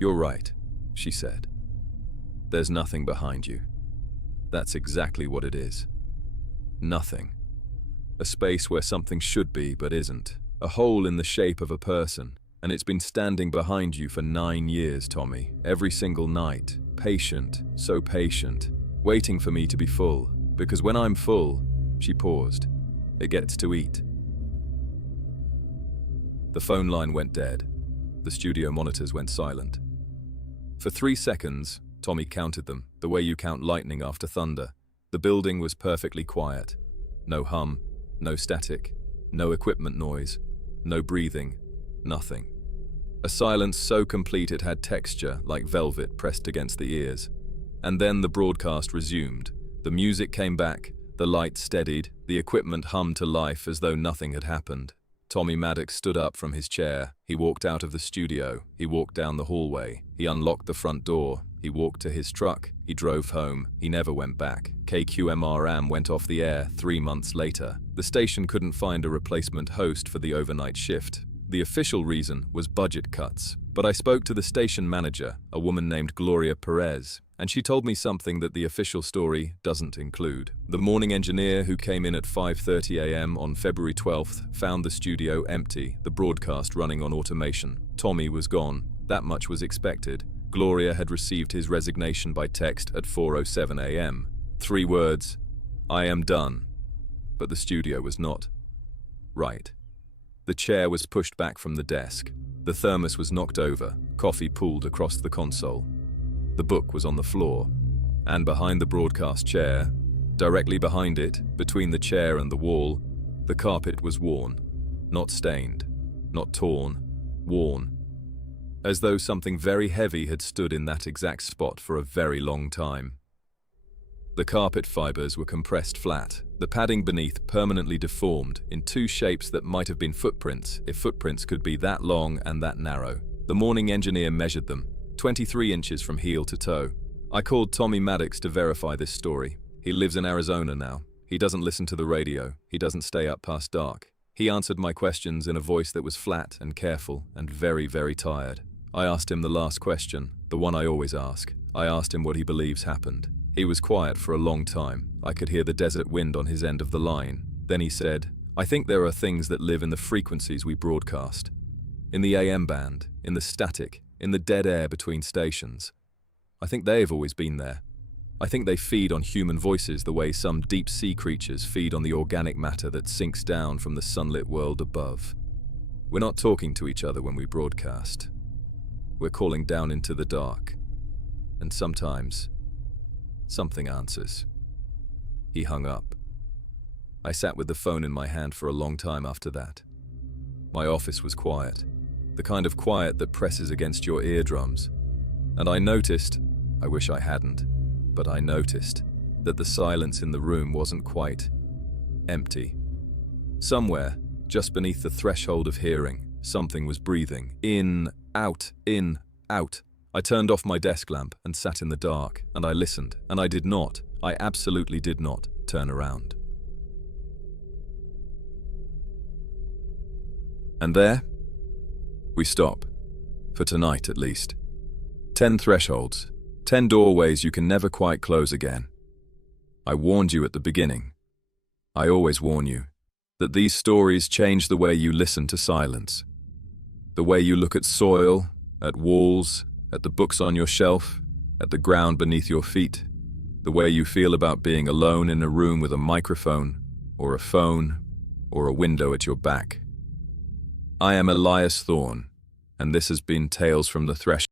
"You're right," she said. "There's nothing behind you. That's exactly what it is. Nothing. A space where something should be but isn't. A hole in the shape of a person, and it's been standing behind you for 9 years, Tommy, every single night, patient, so patient, waiting for me to be full. Because when I'm full," she paused, "it gets to eat." The phone line went dead. The studio monitors went silent. For 3 seconds, Tommy counted them, the way you count lightning after thunder. The building was perfectly quiet. No hum, no static, no equipment noise, no breathing, nothing. A silence so complete it had texture, like velvet pressed against the ears. And then the broadcast resumed. The music came back, the light steadied, the equipment hummed to life as though nothing had happened. Tommy Maddox stood up from his chair. He walked out of the studio. He walked down the hallway. He unlocked the front door. He walked to his truck, he drove home, he never went back. KQMRM went off the air 3 months later. The station couldn't find a replacement host for the overnight shift. The official reason was budget cuts. But I spoke to the station manager, a woman named Gloria Perez, and she told me something that the official story doesn't include. The morning engineer who came in at 5:30 a.m. on February 12th found the studio empty, the broadcast running on automation. Tommy was gone. That much was expected. Gloria had received his resignation by text at 4:07 a.m. 3 words, "I am done." But the studio was not right. The chair was pushed back from the desk. The thermos was knocked over, coffee pooled across the console. The book was on the floor, and behind the broadcast chair, directly behind it, between the chair and the wall, the carpet was worn. Not stained, not torn, worn. As though something very heavy had stood in that exact spot for a very long time. The carpet fibers were compressed flat, the padding beneath permanently deformed in 2 shapes that might have been footprints, if footprints could be that long and that narrow. The morning engineer measured them, 23 inches from heel to toe. I called Tommy Maddox to verify this story. He lives in Arizona now. He doesn't listen to the radio. He doesn't stay up past dark. He answered my questions in a voice that was flat and careful and very, very tired. I asked him the last question, the one I always ask. I asked him what he believes happened. He was quiet for a long time. I could hear the desert wind on his end of the line. Then he said, "I think there are things that live in the frequencies we broadcast. In the AM band, in the static, in the dead air between stations. I think they've always been there. I think they feed on human voices the way some deep-sea creatures feed on the organic matter that sinks down from the sunlit world above. We're not talking to each other when we broadcast. We're calling down into the dark. And sometimes, something answers." He hung up. I sat with the phone in my hand for a long time after that. My office was quiet, the kind of quiet that presses against your eardrums. And I noticed, I wish I hadn't, but I noticed that the silence in the room wasn't quite empty. Somewhere, just beneath the threshold of hearing, something was breathing. In, out, in, out. I turned off my desk lamp and sat in the dark, and I listened, and I absolutely did not turn around. And there, we stop. For tonight, at least. 10 thresholds, 10 doorways you can never quite close again. I warned you at the beginning. I always warn you that these stories change the way you listen to silence. The way you look at soil, at walls, at the books on your shelf, at the ground beneath your feet. The way you feel about being alone in a room with a microphone, or a phone, or a window at your back. I am Elias Thorne, and this has been Tales from the Threshold.